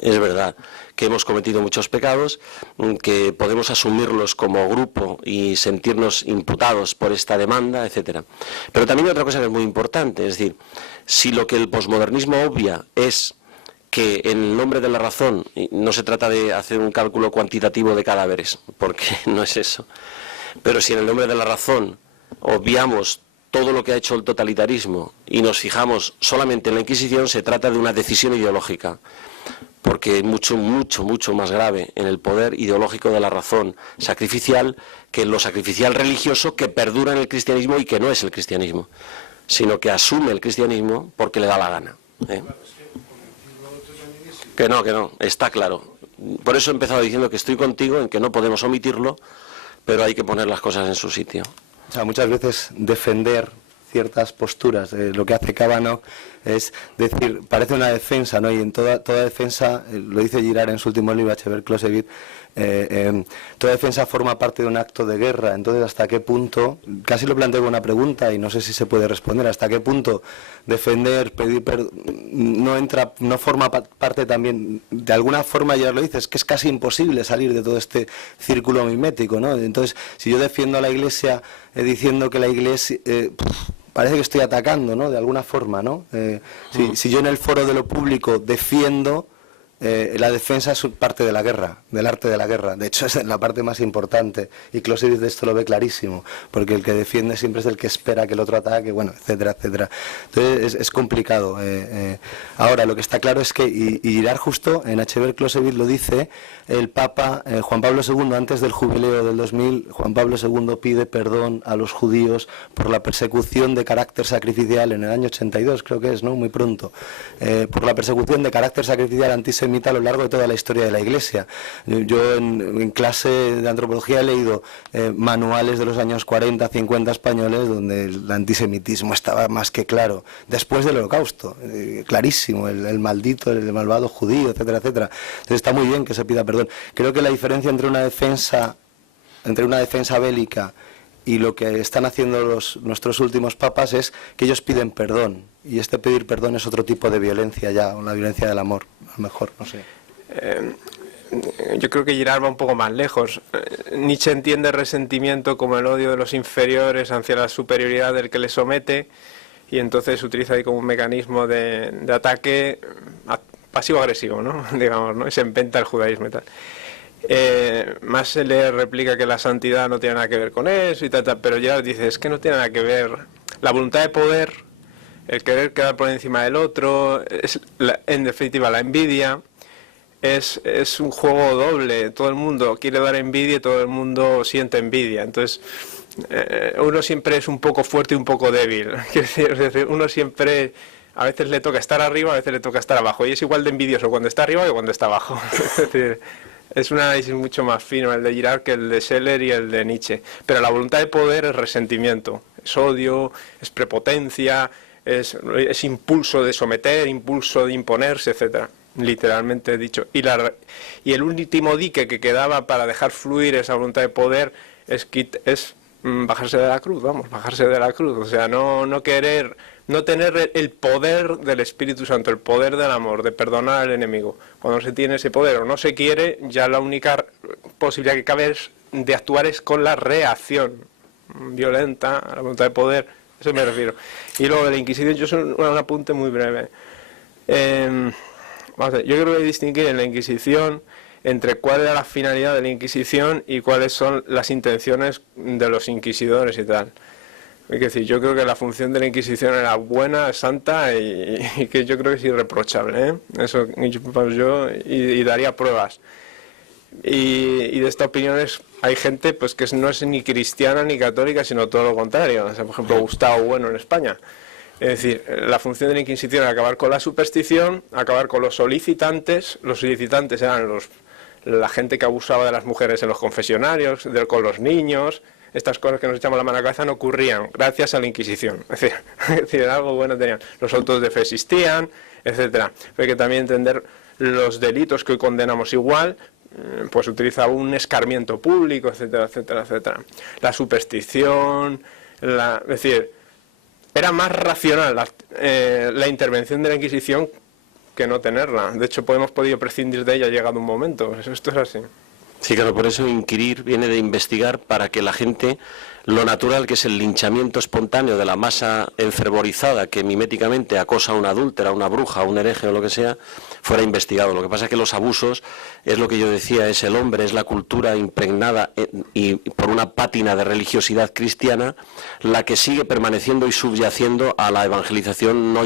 Es verdad que hemos cometido muchos pecados, que podemos asumirlos como grupo y sentirnos imputados por esta demanda, etcétera. Pero también hay otra cosa que es muy importante, es decir, si lo que el posmodernismo obvia es que en el nombre de la razón, no se trata de hacer un cálculo cuantitativo de cadáveres, porque no es eso, pero si en el nombre de la razón obviamos todo lo que ha hecho el totalitarismo y nos fijamos solamente en la Inquisición, se trata de una decisión ideológica, porque es mucho más grave en el poder ideológico de la razón sacrificial que en lo sacrificial religioso que perdura en el cristianismo y que no es el cristianismo, sino que asume el cristianismo porque le da la gana, ¿eh? Que no, está claro. Por eso he empezado diciendo que estoy contigo en que no podemos omitirlo, pero hay que poner las cosas en su sitio. O sea, muchas veces defender ciertas posturas, lo que hace Cábano es decir, parece una defensa, ¿no? Y en toda defensa, lo dice Girard en su último libro, Echeverri Closevit, toda defensa forma parte de un acto de guerra. Entonces, ¿hasta qué punto? Casi lo planteo con una pregunta y no sé si se puede responder. ¿Hasta qué punto defender, pedir perdón, no forma parte también, de alguna forma, ya lo dices, que es casi imposible salir de todo este círculo mimético, ¿no? Entonces, si yo defiendo a la Iglesia diciendo que la Iglesia... parece que estoy atacando, ¿no?, de alguna forma, ¿no? Si yo en el foro de lo público defiendo, la defensa es parte de la guerra, del arte de la guerra. De hecho, es la parte más importante. Y Clausewitz de esto lo ve clarísimo, porque el que defiende siempre es el que espera que el otro ataque, bueno, etcétera, etcétera. Entonces, es complicado. Ahora, lo que está claro es que, y Girard justo, en Echeverri Closevit lo dice, el Papa Juan Pablo II, antes del jubileo del 2000, Juan Pablo II pide perdón a los judíos por la persecución de carácter sacrificial, en el año 82 creo que es, ¿no?, muy pronto, por la persecución de carácter sacrificial antisemita a lo largo de toda la historia de la Iglesia. Yo en clase de antropología he leído manuales de los años 40, 50 españoles donde el antisemitismo estaba más que claro, después del Holocausto, clarísimo, el maldito, el malvado judío, etcétera, etcétera. Entonces está muy bien que se pida perdón. Creo que la diferencia entre una defensa bélica y lo que están haciendo nuestros últimos papas es que ellos piden perdón, y este pedir perdón es otro tipo de violencia ya, una violencia del amor, a lo mejor, no sé. Yo creo que Girard va un poco más lejos. Nietzsche entiende resentimiento como el odio de los inferiores hacia la superioridad del que le somete, y entonces utiliza ahí como un mecanismo de ataque pasivo-agresivo, ¿no? Digamos, ¿no? Y se inventa el judaísmo y tal. Más se le replica que la santidad no tiene nada que ver con eso y tal, pero ya dice, es que no tiene nada que ver. La voluntad de poder, el querer quedar por encima del otro, en definitiva la envidia, es un juego doble. Todo el mundo quiere dar envidia y todo el mundo siente envidia. Entonces, uno siempre es un poco fuerte y un poco débil. Es decir, uno siempre... A veces le toca estar arriba, a veces le toca estar abajo. Y es igual de envidioso cuando está arriba que cuando está abajo. Es decir, es un análisis mucho más fino el de Girard que el de Scheller y el de Nietzsche. Pero la voluntad de poder es resentimiento, es odio, es prepotencia, es impulso de someter, impulso de imponerse, etcétera, literalmente dicho. Y el último dique que quedaba para dejar fluir esa voluntad de poder es bajarse de la cruz, bajarse de la cruz, o sea, no tener el poder del Espíritu Santo, el poder del amor, de perdonar al enemigo. Cuando se tiene ese poder o no se quiere, ya la única posibilidad que cabe de actuar es con la reacción violenta a la voluntad de poder, a eso me refiero. Y luego de la Inquisición, yo soy un apunte muy breve. Vamos a ver, yo creo que hay que distinguir en la Inquisición entre cuál era la finalidad de la Inquisición y cuáles son las intenciones de los inquisidores y tal. Es decir, yo creo que la función de la Inquisición era buena, santa y que yo creo que es irreprochable, ¿eh? Eso yo y daría pruebas. Y de esta opinión hay gente pues que no es ni cristiana ni católica, sino todo lo contrario. O sea, por ejemplo, Gustavo Bueno en España. Es decir, la función de la Inquisición era acabar con la superstición, acabar con los solicitantes. Los solicitantes eran la gente que abusaba de las mujeres en los confesionarios, con los niños. Estas cosas que nos echamos la mano a la cabeza no ocurrían gracias a la Inquisición. Es decir, algo bueno tenían. Los autos de fe existían, etcétera. Pero hay que también entender los delitos que hoy condenamos igual, pues utiliza un escarmiento público, etcétera, etcétera, etcétera. La superstición, es decir, era más racional la intervención de la Inquisición que no tenerla. De hecho, hemos podido prescindir de ella llegado un momento. Esto es así. Sí, claro, por eso inquirir viene de investigar para que la gente, lo natural que es el linchamiento espontáneo de la masa enfervorizada que miméticamente acosa a una adúltera, a una bruja, a un hereje o lo que sea, fuera investigado. Lo que pasa es que los abusos, es lo que yo decía, es el hombre, es la cultura impregnada y por una pátina de religiosidad cristiana la que sigue permaneciendo y subyaciendo a la evangelización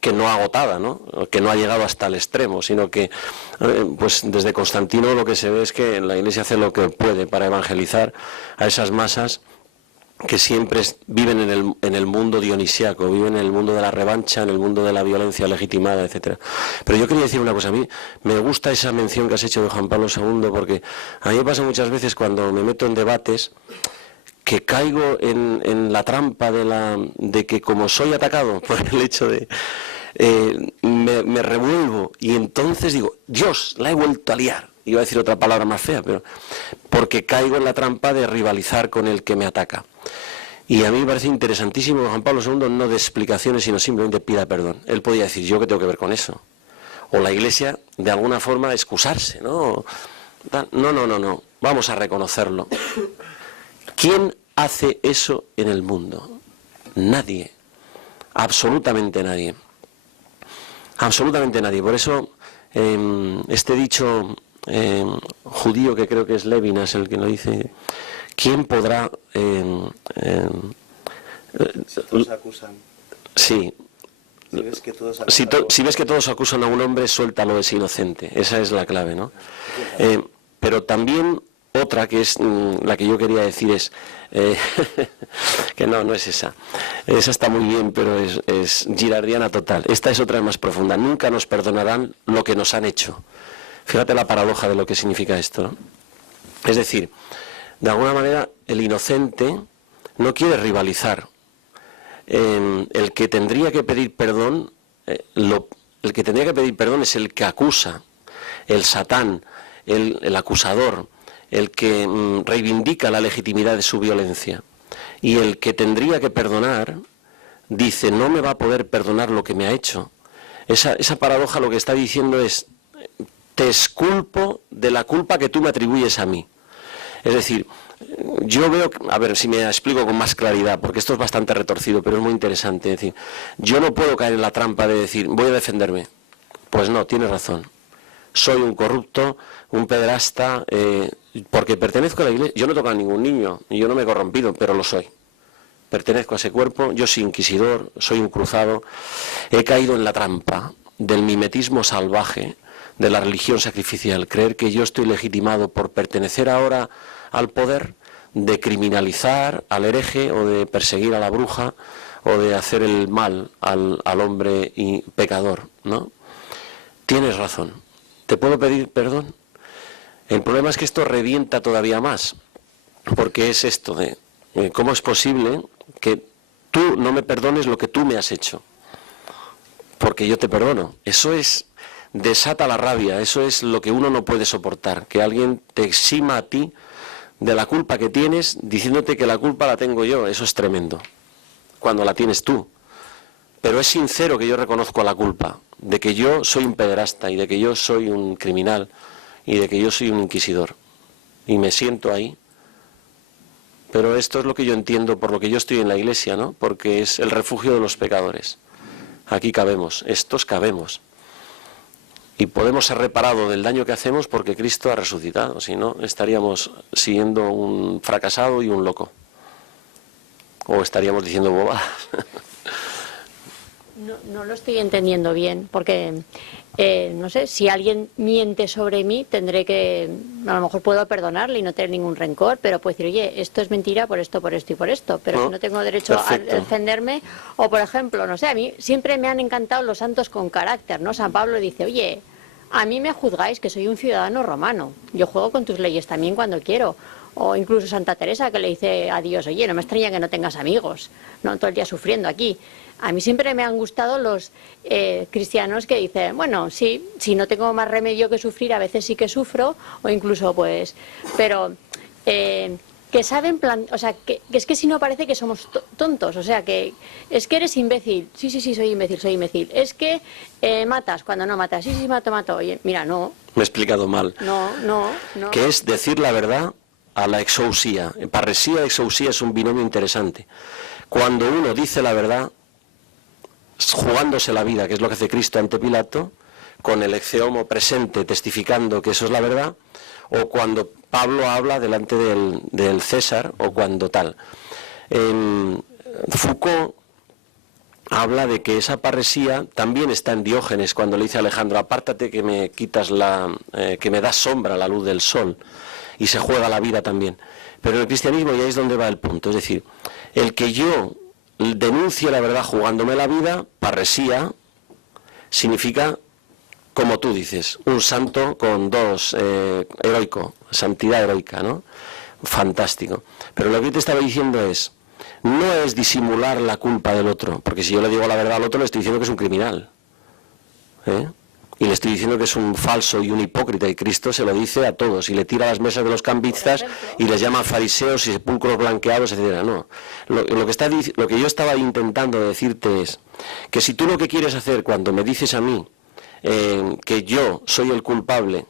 que no agotada, ¿no? Que no ha llegado hasta el extremo, sino que pues desde Constantino lo que se ve es que la Iglesia hace lo que puede para evangelizar a esas masas que siempre viven en el mundo dionisiaco, viven en el mundo de la revancha, en el mundo de la violencia legitimada, etcétera. Pero yo quería decir una cosa, a mí me gusta esa mención que has hecho de Juan Pablo II, porque a mí me pasa muchas veces cuando me meto en debates que caigo en la trampa de que como soy atacado por el hecho de... me revuelvo y entonces digo, Dios, la he vuelto a liar. Iba a decir otra palabra más fea, pero porque caigo en la trampa de rivalizar con el que me ataca. Y a mí me parece interesantísimo que Juan Pablo II no dé explicaciones, sino simplemente pida perdón. Él podía decir, ¿yo qué tengo que ver con eso? O la Iglesia, de alguna forma, excusarse, ¿no? No, vamos a reconocerlo. ¿Quién hace eso en el mundo? Nadie. Absolutamente nadie. Absolutamente nadie. Por eso, este dicho judío, que creo que es Lévinas el que lo dice, ¿quién podrá... si todos acusan. Sí. Si ves que todos acusan a un hombre, suéltalo, es inocente. Esa es la clave, ¿no? Pero también otra, que es la que yo quería decir, es... que no es esa. Esa está muy bien, pero es girardiana total. Esta es otra más profunda. Nunca nos perdonarán lo que nos han hecho. Fíjate la paradoja de lo que significa esto, ¿no? Es decir, de alguna manera el inocente no quiere rivalizar. El que tendría que pedir perdón, el que tendría que pedir perdón es el que acusa, el Satán, el acusador, el que reivindica la legitimidad de su violencia. Y el que tendría que perdonar dice, no me va a poder perdonar lo que me ha hecho. Esa paradoja lo que está diciendo es, te exculpo de la culpa que tú me atribuyes a mí. Es decir, yo veo, a ver si me explico con más claridad, porque esto es bastante retorcido, pero es muy interesante. Es decir, yo no puedo caer en la trampa de decir, voy a defenderme. Pues no, tienes razón. Soy un corrupto, un pederasta, porque pertenezco a la Iglesia. Yo no toco a ningún niño, y yo no me he corrompido, pero lo soy. Pertenezco a ese cuerpo, yo soy inquisidor, soy un cruzado. He caído en la trampa del mimetismo salvaje, de la religión sacrificial, creer que yo estoy legitimado por pertenecer ahora al poder, de criminalizar al hereje o de perseguir a la bruja o de hacer el mal al hombre y pecador, ¿no? Tienes razón. ¿Te puedo pedir perdón? El problema es que esto revienta todavía más, porque es esto de ¿cómo es posible que tú no me perdones lo que tú me has hecho, porque yo te perdono. Eso desata la rabia, eso es lo que uno no puede soportar, que alguien te exima a ti de la culpa que tienes diciéndote que la culpa la tengo yo. Eso es tremendo, cuando la tienes tú. Pero es sincero que yo reconozco la culpa, de que yo soy un pederasta y de que yo soy un criminal y de que yo soy un inquisidor. Y me siento ahí. Pero esto es lo que yo entiendo por lo que yo estoy en la Iglesia, ¿no? Porque es el refugio de los pecadores. Aquí cabemos, estos cabemos. Y podemos ser reparados del daño que hacemos porque Cristo ha resucitado. Si no, estaríamos siendo un fracasado y un loco. O estaríamos diciendo bobadas. No lo estoy entendiendo bien, porque, no sé, si alguien miente sobre mí, tendré que, a lo mejor puedo perdonarle y no tener ningún rencor, pero puedo decir, oye, esto es mentira por esto y por esto, pero si no tengo derecho a defenderme, o por ejemplo, no sé, a mí siempre me han encantado los santos con carácter, ¿no? San Pablo dice, oye, a mí me juzgáis que soy un ciudadano romano, yo juego con tus leyes también cuando quiero. O incluso Santa Teresa, que le dice a Dios, oye, no me extraña que no tengas amigos, no todo el día sufriendo aquí. A mí siempre me han gustado los cristianos que dicen, bueno, sí, si no tengo más remedio que sufrir, a veces sí que sufro, o incluso pues, pero que saben, o sea, que es que si no parece que somos tontos, o sea, que es que eres imbécil, sí, soy imbécil, es que matas cuando no matas, sí, mato, oye, mira, no. Me he explicado mal. No. Que es decir la verdad a la exousía. Parresía y exousía es un binomio interesante. Cuando uno dice la verdad, jugándose la vida, que es lo que hace Cristo ante Pilato, con el ex homo presente testificando que eso es la verdad, o cuando Pablo habla delante del César, o cuando tal. Foucault habla de que esa parresía también está en Diógenes, cuando le dice a Alejandro, apártate que me quitas que me das sombra a la luz del sol, y se juega la vida también. Pero en el cristianismo ya es donde va el punto, es decir, el que yo denuncie la verdad jugándome la vida, parresía, significa, como tú dices, un santo con dos, heroico, santidad heroica, ¿no? Fantástico. Pero lo que yo te estaba diciendo no es disimular la culpa del otro, porque si yo le digo la verdad al otro, le estoy diciendo que es un criminal, y le estoy diciendo que es un falso y un hipócrita, y Cristo se lo dice a todos, y le tira a las mesas de los cambistas y les llama fariseos y sepulcros blanqueados, etcétera. No, lo que yo estaba intentando decirte es que si tú lo que quieres hacer cuando me dices a mí que yo soy el culpable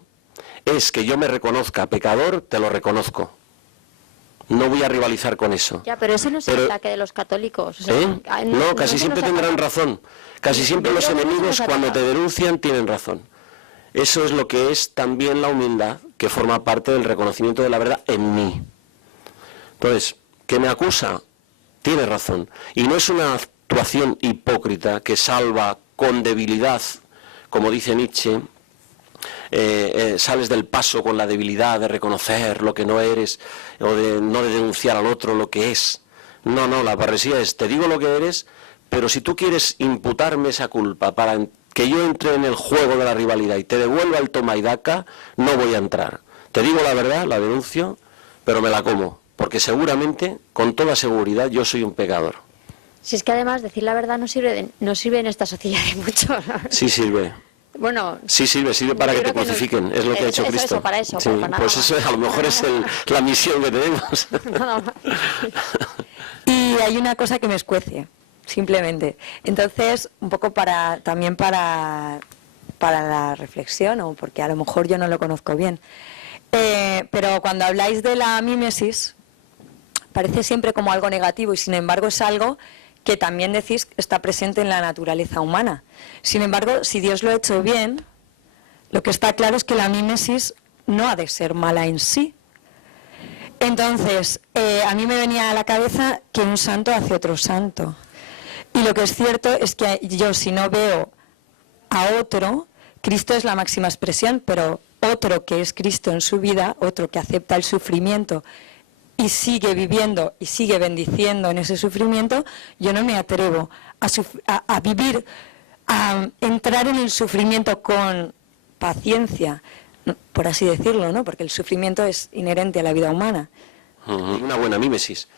es que yo me reconozca pecador, te lo reconozco. No voy a rivalizar con eso. Ya, pero eso no es el ataque de los católicos. O sea, no, casi siempre tendrán razón. Casi siempre los enemigos, cuando te denuncian, tienen razón. Eso es lo que es también la humildad, que forma parte del reconocimiento de la verdad en mí. Entonces, que me acusa, tiene razón. Y no es una actuación hipócrita que salva con debilidad, como dice Nietzsche, sales del paso con la debilidad de reconocer lo que no eres o de no de denunciar al otro lo que es. No, la parresía es, te digo lo que eres, pero si tú quieres imputarme esa culpa para que yo entre en el juego de la rivalidad y te devuelva el toma y daca, no voy a entrar. Te digo la verdad, la denuncio, pero me la como, porque seguramente, con toda seguridad, yo soy un pecador. Si es que además decir la verdad no sirve en esta sociedad de mucho. Sí sirve. Bueno, sí sirve para que te crucifiquen, es lo que ha hecho Cristo. Eso, para eso, sí, para nada pues eso a lo mejor es la misión que tenemos. Nada más. Y hay una cosa que me escuece, simplemente. Entonces, un poco también para la reflexión, o porque a lo mejor yo no lo conozco bien. Pero cuando habláis de la mímesis, parece siempre como algo negativo y sin embargo es algo que también decís está presente en la naturaleza humana. Sin embargo, si Dios lo ha hecho bien, lo que está claro es que la mímesis no ha de ser mala en sí. Entonces, a mí me venía a la cabeza que un santo hace otro santo. Y lo que es cierto es que yo, si no veo a otro, Cristo es la máxima expresión, pero otro que es Cristo en su vida, otro que acepta el sufrimiento y sigue viviendo y sigue bendiciendo en ese sufrimiento, yo no me atrevo a vivir, a entrar en el sufrimiento con paciencia, por así decirlo, ¿no? Porque el sufrimiento es inherente a la vida humana. Una buena mímesis.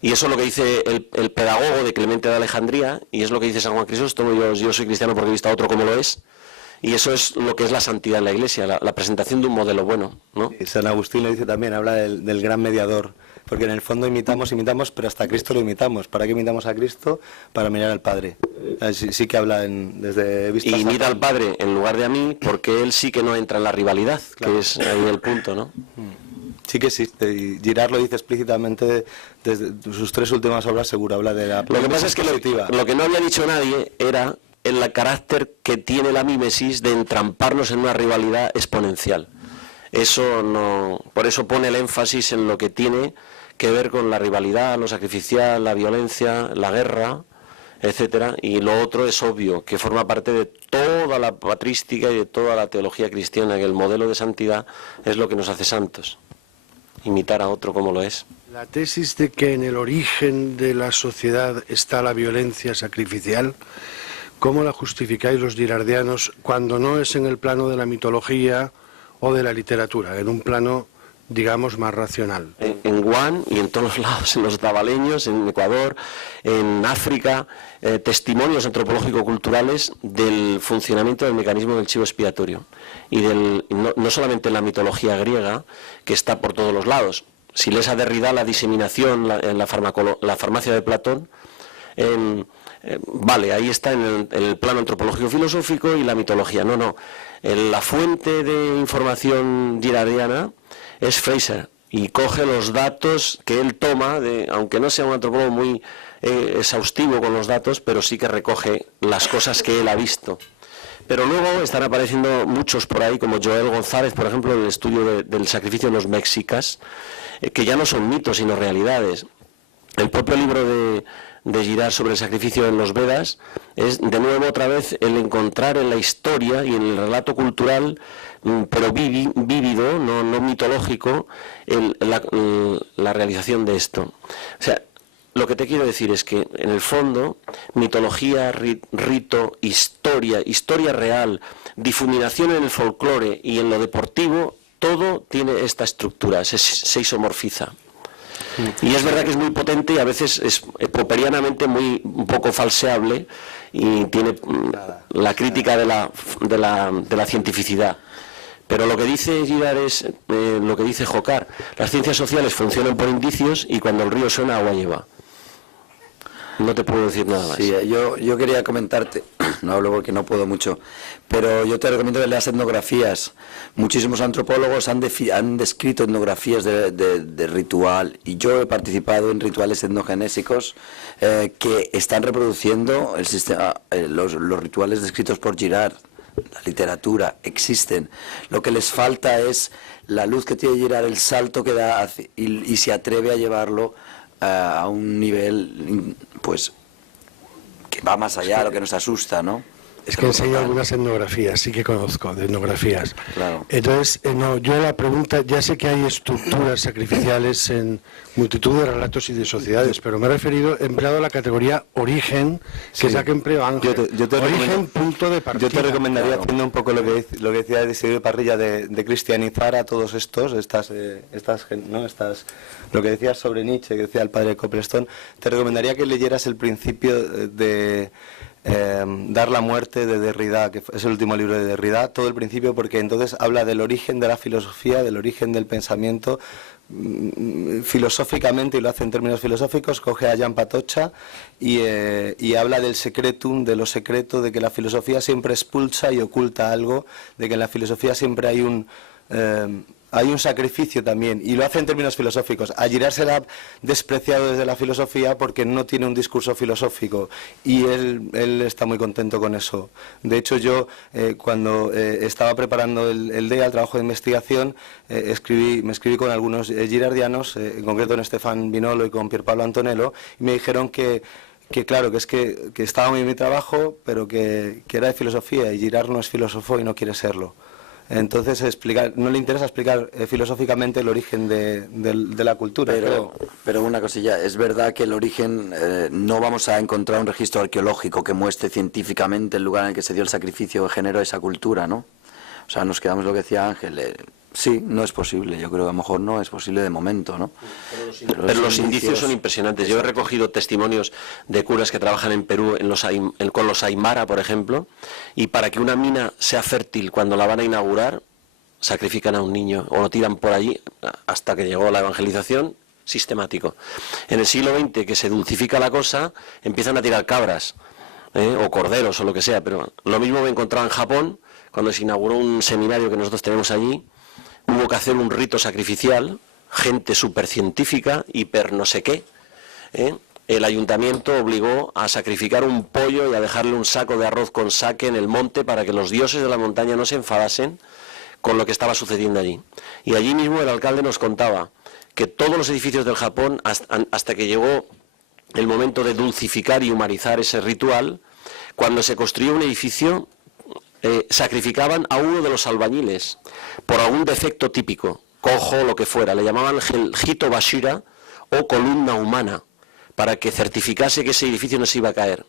Y eso es lo que dice el pedagogo de Clemente de Alejandría, y es lo que dice San Juan Crisóstomo: yo soy cristiano porque he visto a otro como lo es. Y eso es lo que es la santidad en la Iglesia, la presentación de un modelo bueno, ¿no? Y San Agustín lo dice también, habla del gran mediador, porque en el fondo imitamos, pero hasta a Cristo lo imitamos. ¿Para qué imitamos a Cristo? Para mirar al Padre. Sí que habla desde vista. Y imita al Padre en lugar de a mí, porque él sí que no entra en la rivalidad, claro, que es ahí el punto, ¿no? Sí que existe, y Girard lo dice explícitamente desde sus 3 últimas obras, seguro, habla de la... Lo que pasa es que lo que no había dicho nadie era el carácter que tiene la mímesis de entramparnos en una rivalidad exponencial. Eso no, por eso pone el énfasis en lo que tiene que ver con la rivalidad, lo sacrificial, la violencia, la guerra, etcétera, y lo otro es obvio, que forma parte de toda la patrística y de toda la teología cristiana, que el modelo de santidad es lo que nos hace santos, imitar a otro como lo es. La tesis de que en el origen de la sociedad está la violencia sacrificial, ¿cómo la justificáis los girardianos cuando no es en el plano de la mitología o de la literatura, en un plano, digamos, más racional? En Guam y en todos los lados, en los tabaleños, en Ecuador, en África, testimonios antropológico-culturales del funcionamiento del mecanismo del chivo expiatorio. Y no solamente en la mitología griega, que está por todos los lados. Si lees a Derrida, la diseminación en la farmacia de Platón, vale, ahí está en el plano antropológico-filosófico y la mitología. No. La fuente de información girardiana es Fraser, y coge los datos que él toma, aunque no sea un antropólogo muy exhaustivo con los datos, pero sí que recoge las cosas que él ha visto. Pero luego están apareciendo muchos por ahí, como Joel González, por ejemplo, en el estudio del sacrificio de los mexicas, que ya no son mitos, sino realidades. El propio libro de Girard sobre el sacrificio en los Vedas es de nuevo otra vez el encontrar en la historia y en el relato cultural, pero vívido, no mitológico, la realización de esto. O sea, lo que te quiero decir es que en el fondo mitología, rito, historia real, difuminación en el folclore y en lo deportivo, todo tiene esta estructura, se isomorfiza. Y es verdad que es muy potente y a veces es popperianamente un poco falseable, y tiene la crítica de la cientificidad. Pero lo que dice Girard es lo que dice Jocard: las ciencias sociales funcionan por indicios y cuando el río suena, agua lleva. No te puedo decir nada más. Sí, yo quería comentarte, no hablo porque no puedo mucho, pero yo te recomiendo que leas etnografías. Muchísimos antropólogos han descrito etnografías de ritual, y yo he participado en rituales etnogenésicos que están reproduciendo el sistema, los rituales descritos por Girard. La literatura, existen. Lo que les falta es la luz que tiene Girard, el salto que da, y se atreve a llevarlo a un nivel, pues, que va más allá de lo que nos asusta, ¿no? Es que enseño algunas etnografías, sí que conozco de etnografías. Claro. Entonces, yo la pregunta, ya sé que hay estructuras sacrificiales en multitud de relatos y de sociedades, pero me he empleado la categoría origen, que es la que empleo Ángel. Origen, punto de partida. Yo te recomendaría, haciendo un poco lo que decía Isidro Parrilla, de cristianizar a todos lo que decías sobre Nietzsche, que decía el padre Copleston, te recomendaría que leyeras el principio de Dar la muerte de Derrida, que es el último libro de Derrida, todo el principio, porque entonces habla del origen de la filosofía, del origen del pensamiento, filosóficamente, y lo hace en términos filosóficos. Coge a Jan Patocha y habla del secretum, de lo secreto, de que la filosofía siempre expulsa y oculta algo, de que en la filosofía siempre hay un sacrificio también, y lo hace en términos filosóficos. A Girard se le ha despreciado desde la filosofía porque no tiene un discurso filosófico, y él está muy contento con eso. De hecho, yo cuando estaba preparando el DEA, el trabajo de investigación, me escribí con algunos girardianos, en concreto con Estefan Vinolo y con Pierpaolo Antonello, y me dijeron que claro, que estaba muy bien mi trabajo, pero que era de filosofía, y Girard no es filósofo y no quiere serlo. Entonces no le interesa explicar filosóficamente el origen de la cultura. Pero una cosilla, es verdad que el origen, no vamos a encontrar un registro arqueológico que muestre científicamente el lugar en el que se dio el sacrificio que generó esa cultura, ¿no? O sea, nos quedamos lo que decía Ángel, Sí, no es posible. Yo creo que a lo mejor no es posible de momento, ¿no? Pero los indicios son impresionantes. Yo he recogido testimonios de curas que trabajan en Perú con los Aymara, por ejemplo, y para que una mina sea fértil cuando la van a inaugurar, sacrifican a un niño o lo tiran por allí hasta que llegó la evangelización, sistemático. En el siglo XX, que se dulcifica la cosa, empiezan a tirar cabras, o corderos o lo que sea, pero lo mismo me encontraba en Japón, cuando se inauguró un seminario que nosotros tenemos allí. Hubo que hacer un rito sacrificial, gente supercientífica, hiper no sé qué. El ayuntamiento obligó a sacrificar un pollo y a dejarle un saco de arroz con sake en el monte para que los dioses de la montaña no se enfadasen con lo que estaba sucediendo allí. Y allí mismo el alcalde nos contaba que todos los edificios del Japón, hasta que llegó el momento de dulcificar y humanizar ese ritual, cuando se construía un edificio, sacrificaban a uno de los albañiles por algún defecto típico, cojo, lo que fuera, le llamaban el hito bashira o columna humana, para que certificase que ese edificio no se iba a caer.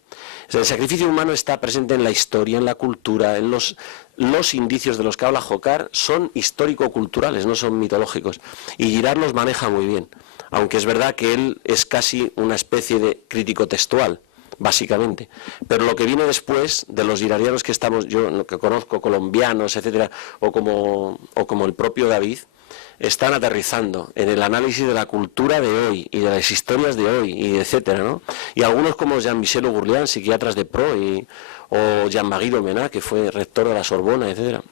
O sea, el sacrificio humano está presente en la historia, en la cultura, en los indicios de los que habla Jokar son histórico-culturales, no son mitológicos. Y Girard los maneja muy bien, aunque es verdad que él es casi una especie de crítico textual, básicamente. Pero lo que viene después de los girardianos que estamos, yo que conozco, colombianos, etcétera, o como el propio David, están aterrizando en el análisis de la cultura de hoy y de las historias de hoy, y etcétera, ¿no? Y algunos como Jean-Michel Ourlian, psiquiatras de Pro, o Jean-Marie Domenach, que fue rector de la Sorbona, etcétera,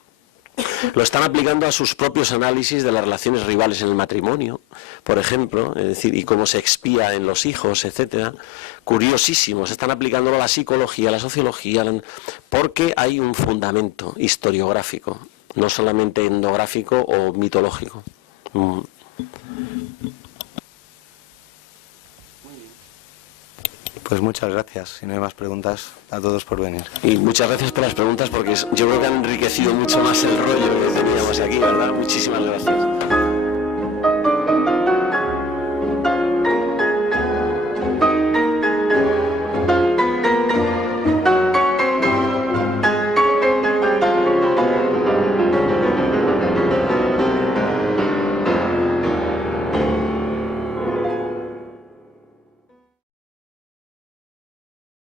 lo están aplicando a sus propios análisis de las relaciones rivales en el matrimonio, por ejemplo, es decir, y cómo se expía en los hijos, etcétera. Curiosísimos, están aplicándolo a la psicología, a la sociología, porque hay un fundamento historiográfico, no solamente etnográfico o mitológico. Pues muchas gracias. Si no hay más preguntas, a todos por venir. Y muchas gracias por las preguntas, porque yo creo que han enriquecido mucho más el rollo que teníamos aquí, ¿verdad? Muchísimas gracias.